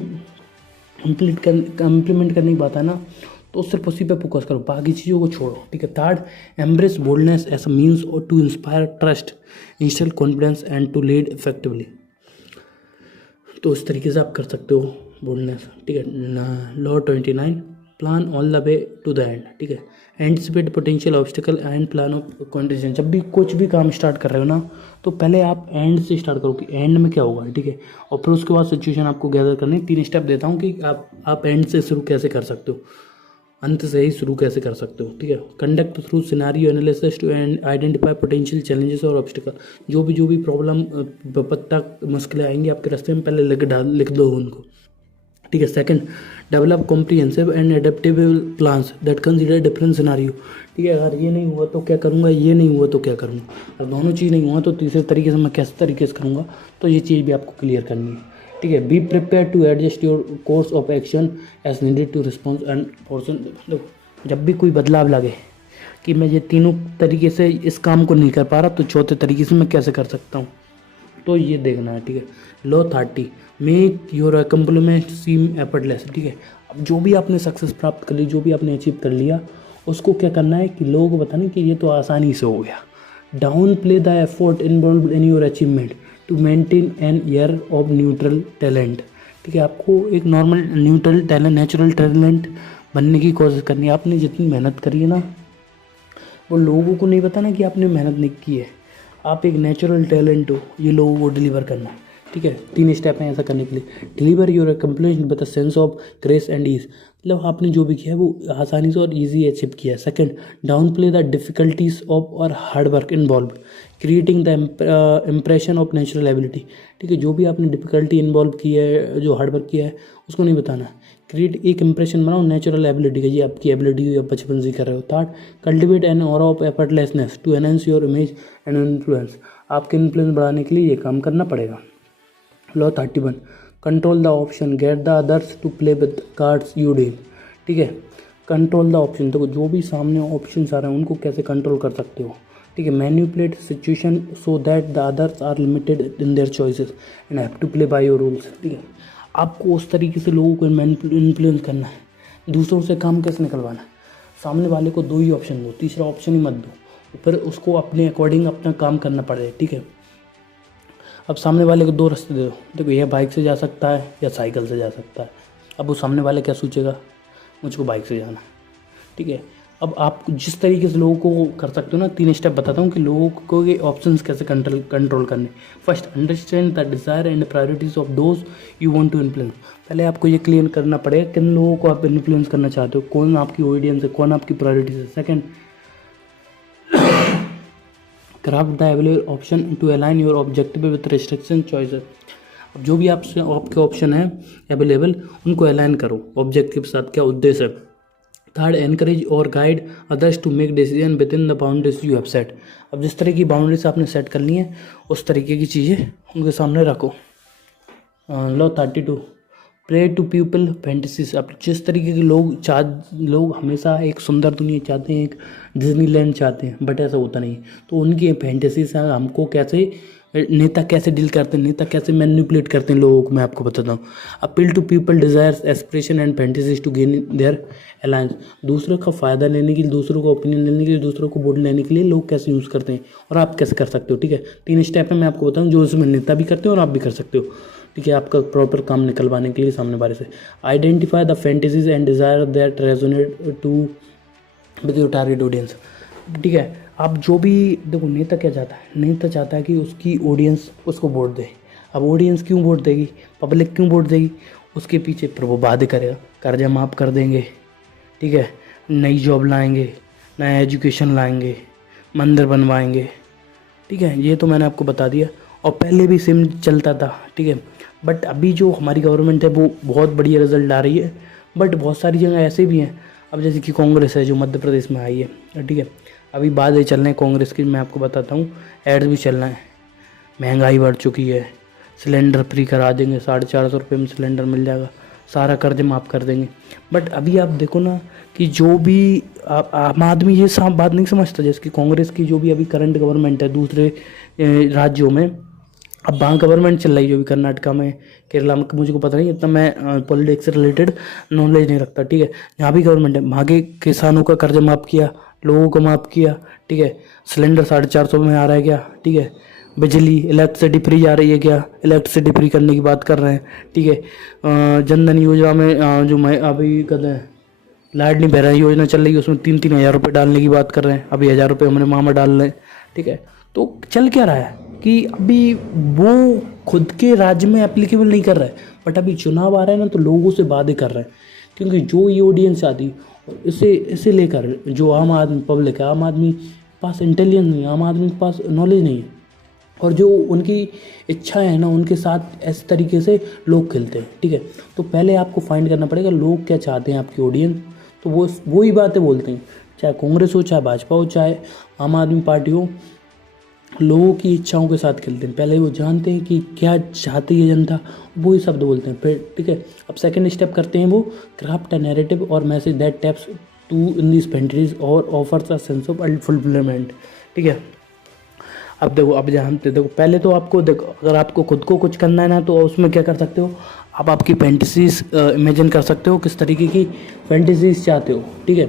इम्प्लीमेंट करने की बात है ना, तो सिर्फ उसी पे फोकस करो, बाकी चीज़ों को छोड़ो, ठीक है। Third, embrace boldness as a means or to inspire trust, instil confidence and to lead effectively. तो इस तरीके से आप कर सकते हो बोल्डनेस, ठीक है। Law 29, plan all the way to the end, ठीक है। Anticipate potential obstacle and plan of contingent. जब भी कुछ भी काम स्टार्ट कर रहे हो ना, तो पहले आप एंड से स्टार्ट करो कि एंड में क्या होगा, ठीक है। और फिर उसके बाद सिचुएशन आपको गैदर करनी। 3 स्टेप देता हूँ कि आप एंड से शुरू कैसे कर सकते हो, अंत से ही शुरू कैसे कर सकते हो, ठीक है। Conduct through scenario analysis to identify potential challenges और ऑब्स्टिकल। जो भी प्रॉब्लम विपत्ता मुश्किलें आएंगी आपके रास्ते में, पहले लिख दो उनको, ठीक है। Second, develop comprehensive and adaptable plans that consider different scenario. ठीक है, अगर ये नहीं हुआ तो क्या करूँगा, ये नहीं हुआ तो क्या करूँगा, अगर दोनों चीज़ नहीं हुआ तो तीसरे तरीके से मैं कैसे तरीके से करूँगा, तो ये चीज़ भी आपको क्लियर करनी है। ठीक है। Be prepare to adjust your course of action as needed to response and person. जब भी कोई बदलाव लगे कि मैं ये तीनों तरीके से इस काम को नहीं कर पा रहा, तो चौथे तरीके से मैं कैसे कर सकता हूँ, तो ये देखना है। ठीक है। Law 30, make your accomplishment seem effortless. ठीक है, अब जो भी आपने सक्सेस प्राप्त कर ली, जो भी आपने अचीव कर लिया, उसको क्या करना है कि लोगों को बताना कि ये तो आसानी से हो गया। Downplay the effort involve in your achievement to maintain an air of neutral talent. ठीक है, आपको एक normal neutral talent, natural talent बनने की कोशिश करनी है। आपने जितनी मेहनत करी है ना, वो लोगों को नहीं बताना कि आपने मेहनत नहीं की है, आप एक नेचुरल टैलेंट हो, ये लोगों को डिलीवर करना है। ठीक है, 3 स्टेप हैं ऐसा करने के लिए। Deliver your accomplishment with a sense of grace and ease, मतलब आपने जो भी किया है वो आसानी से और ईजी अचीव किया है। Second, downplay the difficulties of or hard work involve creating the impression of natural ability. ठीक है, जो भी आपने डिफिकल्टी इन्वॉल्व की है, जो हार्ड वर्क किया है, उसको नहीं बताना। क्रिएट एक इंप्रेशन बनाओ नेचुरल एबिलिटी का, ये आपकी एबिलिटी आप बचपन से कर रहे हो। Third, cultivate an aura of effortlessness to enhance your image and influence, आपके इन्फ्लुएंस बढ़ाने के लिए ये काम करना पड़ेगा। Law 31, control the option get the others to play with cards you deal. ठीक है, कंट्रोल द ऑप्शन, तो जो भी सामने ऑप्शन आ रहे हैं उनको कैसे कंट्रोल कर सकते हो। ठीक है, manipulate situation so that the others are limited in their choices and have to play by your rules. ठीक है, आपको उस तरीके से लोगों को इन्फ्लुएंस करना है, दूसरों से काम कैसे निकलवाना है। सामने वाले को 2 ही ऑप्शन दो, तीसरा ऑप्शन ही मत दो, फिर उसको अपने अकॉर्डिंग अपना काम करना पड़ेगा। ठीक है, अब सामने वाले को 2 रास्ते दे दो, देखो यह बाइक से जा सकता है या साइकिल से जा सकता है। अब वो सामने वाले क्या सोचेगा, मुझको बाइक से जाना है। ठीक है, अब आप जिस तरीके से लोगों को कर सकते हो ना, 3 स्टेप बताता हूँ कि लोगों को ये ऑप्शंस कैसे कंट्रोल करने। First, understand the desire and priorities of those you want to influence. पहले आपको ये क्लियर करना पड़ेगा किन लोगों को आप इन्फ्लुएंस करना चाहते हो, कौन आपकी ऑडियंस है, कौन आपकी प्रायोरिटीज है। Second, craft the available option to align your objective with restriction choices. अब जो भी आपसे आपके ऑप्शन है अवेलेबल, उनको अलाइन करो ऑब्जेक्टिव के साथ, क्या उद्देश्य है। थर्ड, एनकरेज और guide others to make decision within the boundaries you have set. अब जिस तरह की बाउंड्रीज आपने सेट कर ली हैं, उस तरीके की चीज़ें उनके सामने रखो। Law 32, play to people fantasies. अब जिस तरीके के लोग हमेशा एक सुंदर दुनिया चाहते हैं, एक डिज्नीलैंड चाहते हैं, बट ऐसा होता नहीं। तो उनकी फैंटेसीज हमको कैसे नेता कैसे डील करते हैं, नेता कैसे मैनिपुलेट करते हैं लोगों को, मैं आपको बताता हूँ। Appeal to people desires aspiration and fantasies to gain their alliance. दूसरों का फ़ायदा लेने के लिए, दूसरों का ओपिनियन लेने के लिए, दूसरों को वोट लेने के लिए लोग कैसे यूज़ करते हैं और आप कैसे कर सकते हो। ठीक है, 3 स्टेप है, मैं आपको बताऊँ जो उसमें नेता भी करते हो और आप भी कर सकते हो। ठीक है, आपका प्रॉपर काम निकलवाने के लिए सामने वाले से। Identify the fantasies and desire that resonate to with your target audience. ठीक है, आप जो भी देखो, नेता क्या चाहता है, नेता चाहता है कि उसकी ऑडियंस उसको वोट दे। अब ऑडियंस क्यों वोट देगी, पब्लिक क्यों वोट देगी, उसके पीछे फिर वो वादे करेगा, कर्जा माफ़ कर देंगे, ठीक है, नई जॉब लाएंगे, नया एजुकेशन लाएंगे, मंदिर बनवाएंगे। ठीक है, ये तो मैंने आपको बता दिया, और पहले भी सेम चलता था। ठीक है, बट अभी जो हमारी गवर्नमेंट है वो बहुत बढ़िया रिजल्ट ला रही है, बट बहुत सारी जगह ऐसे भी हैं। अब जैसे कि कांग्रेस है जो मध्य प्रदेश में आई है। ठीक है, अभी बातें चल रहे हैं कांग्रेस की, मैं आपको बताता हूँ, एड्स भी चल रहे हैं। महंगाई बढ़ चुकी है, सिलेंडर फ्री करा देंगे, 450 रुपये में सिलेंडर मिल जाएगा, सारा कर्ज माफ़ कर देंगे। बट अभी आप देखो ना कि जो भी आम आदमी ये सब बात नहीं समझता, जैसे कि कांग्रेस की जो भी अभी करंट गवर्नमेंट है दूसरे राज्यों में, अब वहाँ गवर्नमेंट चल रही है जो भी कर्नाटका में, केरला में, मुझे को पता नहीं, इतना मैं पॉलिटिक्स से रिलेटेड नॉलेज नहीं रखता। ठीक है, जहाँ भी गवर्नमेंट है वहाँ के किसानों का कर्ज माफ़ किया, लोगों को माफ़ किया। ठीक है, सिलेंडर 450 में आ रहा है क्या। ठीक है, बिजली इलेक्ट्रिसिटी फ्री आ रही है क्या, इलेक्ट्रिसिटी फ्री करने की बात कर रहे हैं। ठीक है, जनधन योजना में जो मैं अभी कहते हैं लाइट नहीं बह रहा है योजना चल रही है, उसमें 3-3 हज़ार रुपये डालने की बात कर रहे हैं, अभी 1000 रुपये हमारे मामा डाल रहे हैं। ठीक है, तो चल क्या रहा है कि अभी वो खुद के राज्य में एप्लीकेबल नहीं कर रहा है, बट अभी चुनाव आ रहा है ना, तो लोगों से वादे कर रहे हैं, क्योंकि जो ये ऑडियंस आती इसे लेकर जो आम आदमी पब्लिक है, आम आदमी के पास इंटेलिजेंस नहीं है, आम आदमी के पास नॉलेज नहीं है। और जो उनकी इच्छाएं हैं ना उनके साथ इस तरीके से लोग खेलते हैं, ठीक है। तो पहले आपको फाइंड करना पड़ेगा लोग क्या चाहते हैं, आपकी ऑडियंस। तो वो ही बातें बोलते हैं, चाहे कांग्रेस हो, चाहे भाजपा हो, चाहे आम आदमी पार्टी हो, लोगों की इच्छाओं के साथ खेलते हैं। पहले वो जानते हैं कि क्या चाहती है जनता, वो ही शब्द बोलते हैं फिर, ठीक है। अब सेकंड स्टेप करते हैं वो craft a narrative or message that taps to in this fantasies or offers a sense of fulfilment, ठीक है। अब देखो, अब जानते देखो, पहले तो आपको देखो, अगर आपको खुद को कुछ करना है ना तो उसमें क्या कर सकते हो आप, आपकी फैंटेसीज इमेजिन कर सकते हो, किस तरीके की फैंटेसीज चाहते हो, ठीक है।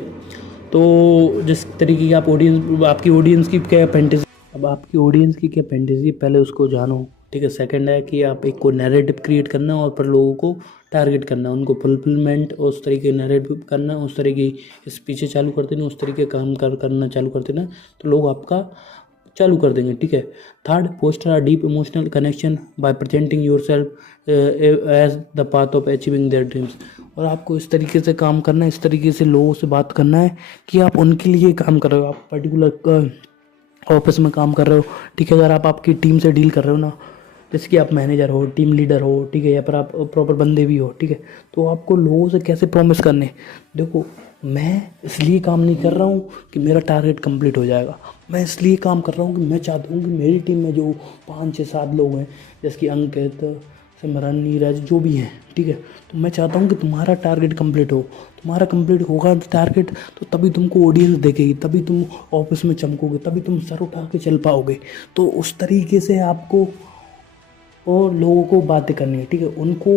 तो जिस तरीके की आप ऑडियंस, आपकी ऑडियंस की क्या फैंटेसी, अब आपकी ऑडियंस की क्या फैंटेसी पहले उसको जानो, ठीक है। सेकंड है कि आप एक को नैरेटिव क्रिएट करना है और फिर लोगों को टारगेट करना है, उनको फुलफिलमेंट उस तरीके नैरेटिव करना है, उस तरीके की स्पीचें चालू कर देना, उस तरीके काम करना चालू कर देना, तो लोग आपका चालू कर देंगे, ठीक है। Third, foster a deep emotional connection by presenting yourself as the path of achieving their dreams. और आपको इस तरीके से काम करना है, इस तरीके से लोगों से बात करना है कि आप उनके लिए काम कर रहे हो, आप पर्टिकुलर ऑफिस में काम कर रहे हो, ठीक है। अगर आप आपकी टीम से डील कर रहे हो ना, जैसे कि आप मैनेजर हो, टीम लीडर हो, ठीक है, या फिर आप प्रॉपर बंदे भी हो, ठीक है, तो आपको लोगों से कैसे प्रॉमिस करने, देखो मैं इसलिए काम नहीं कर रहा हूँ कि मेरा टारगेट कंप्लीट हो जाएगा, मैं इसलिए काम कर रहा हूँ कि मैं चाहता हूँ कि मेरी टीम में जो 5 6 7 लोग हैं, जैसे कि अंकित, सिमरन, नीरज, जो भी हैं, ठीक है, तो मैं चाहता हूँ कि तुम्हारा टारगेट कंप्लीट हो। तुम्हारा कंप्लीट होगा टारगेट तो तभी तुमको ऑडियंस देखेगी, तभी तुम ऑफिस में चमकोगे, तभी तुम सर उठा के चल पाओगे। तो उस तरीके से आपको और लोगों को बातें करनी है, ठीक है, उनको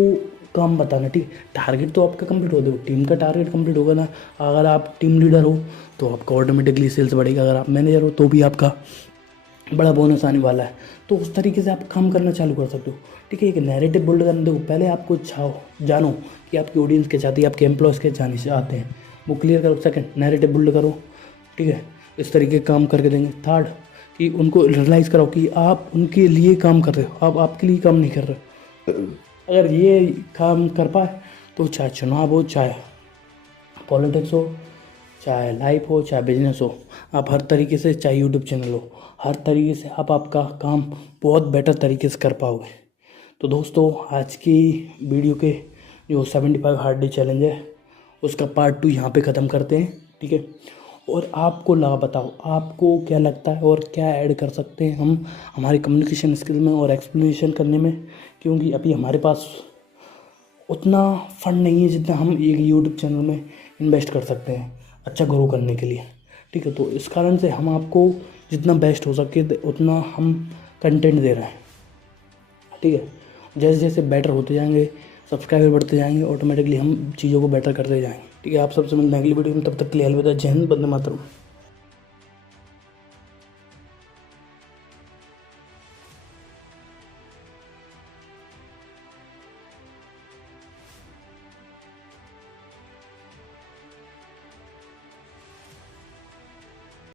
काम बताना, ठीक है। टारगेट तो आपका कंप्लीट हो, देखो टीम का टारगेट कंप्लीट होगा ना, अगर आप टीम लीडर हो तो आपका ऑटोमेटिकली सेल्स बढ़ेगा, अगर आप मैनेजर हो तो भी आपका बड़ा बोनस आने वाला है। तो उस तरीके से आप काम करना चालू कर सकते हो, ठीक है। एक नैरेटिव बिल्ड करने दो, पहले आपको जानो कि आपकी ऑडियंस क्या चाहती है, आपके एम्प्लॉयज़ क्या जाने चाहते हैं, वो क्लियर करो। सेकंड, नैरेटिव बिल्ड करो, ठीक है, इस तरीके का काम करके देंगे। थर्ड, कि उनको रियलाइज़ कराओ कि आप उनके लिए काम कर रहे हो, आप आपके लिए काम नहीं कर रहे हो। अगर ये काम कर पाए तो चाहे चुनाव हो, चाहे पॉलिटिक्स हो, चाहे लाइफ हो, चाहे बिजनेस हो, आप हर तरीके से, चाहे यूट्यूब चैनल हो, हर तरीके से आप आपका काम बहुत बेटर तरीके से कर पाओगे। तो दोस्तों, आज की वीडियो के जो 75 हार्ड डे चैलेंज है उसका पार्ट 2 यहाँ पे ख़त्म करते हैं, ठीक है। और आपको बताओ आपको क्या लगता है और क्या ऐड कर सकते हैं हम हमारे कम्युनिकेशन स्किल में और एक्सप्लेनेशन करने में, क्योंकि अभी हमारे पास उतना फंड नहीं है जितना हम एक यूट्यूब चैनल में इन्वेस्ट कर सकते हैं अच्छा ग्रो करने के लिए, ठीक है। तो इस कारण से हम आपको जितना बेस्ट हो सके उतना हम कंटेंट दे रहे हैं, ठीक है। जैसे जैसे बेटर होते जाएंगे, सब्सक्राइबर बढ़ते जाएंगे, ऑटोमेटिकली हम चीज़ों को बेटर करते जाएंगे, ठीक है। आप सबसे मिलते हैं अगली वीडियो में, तब तक के लिए अलविदा, जय हिंद, वंदे मातरम।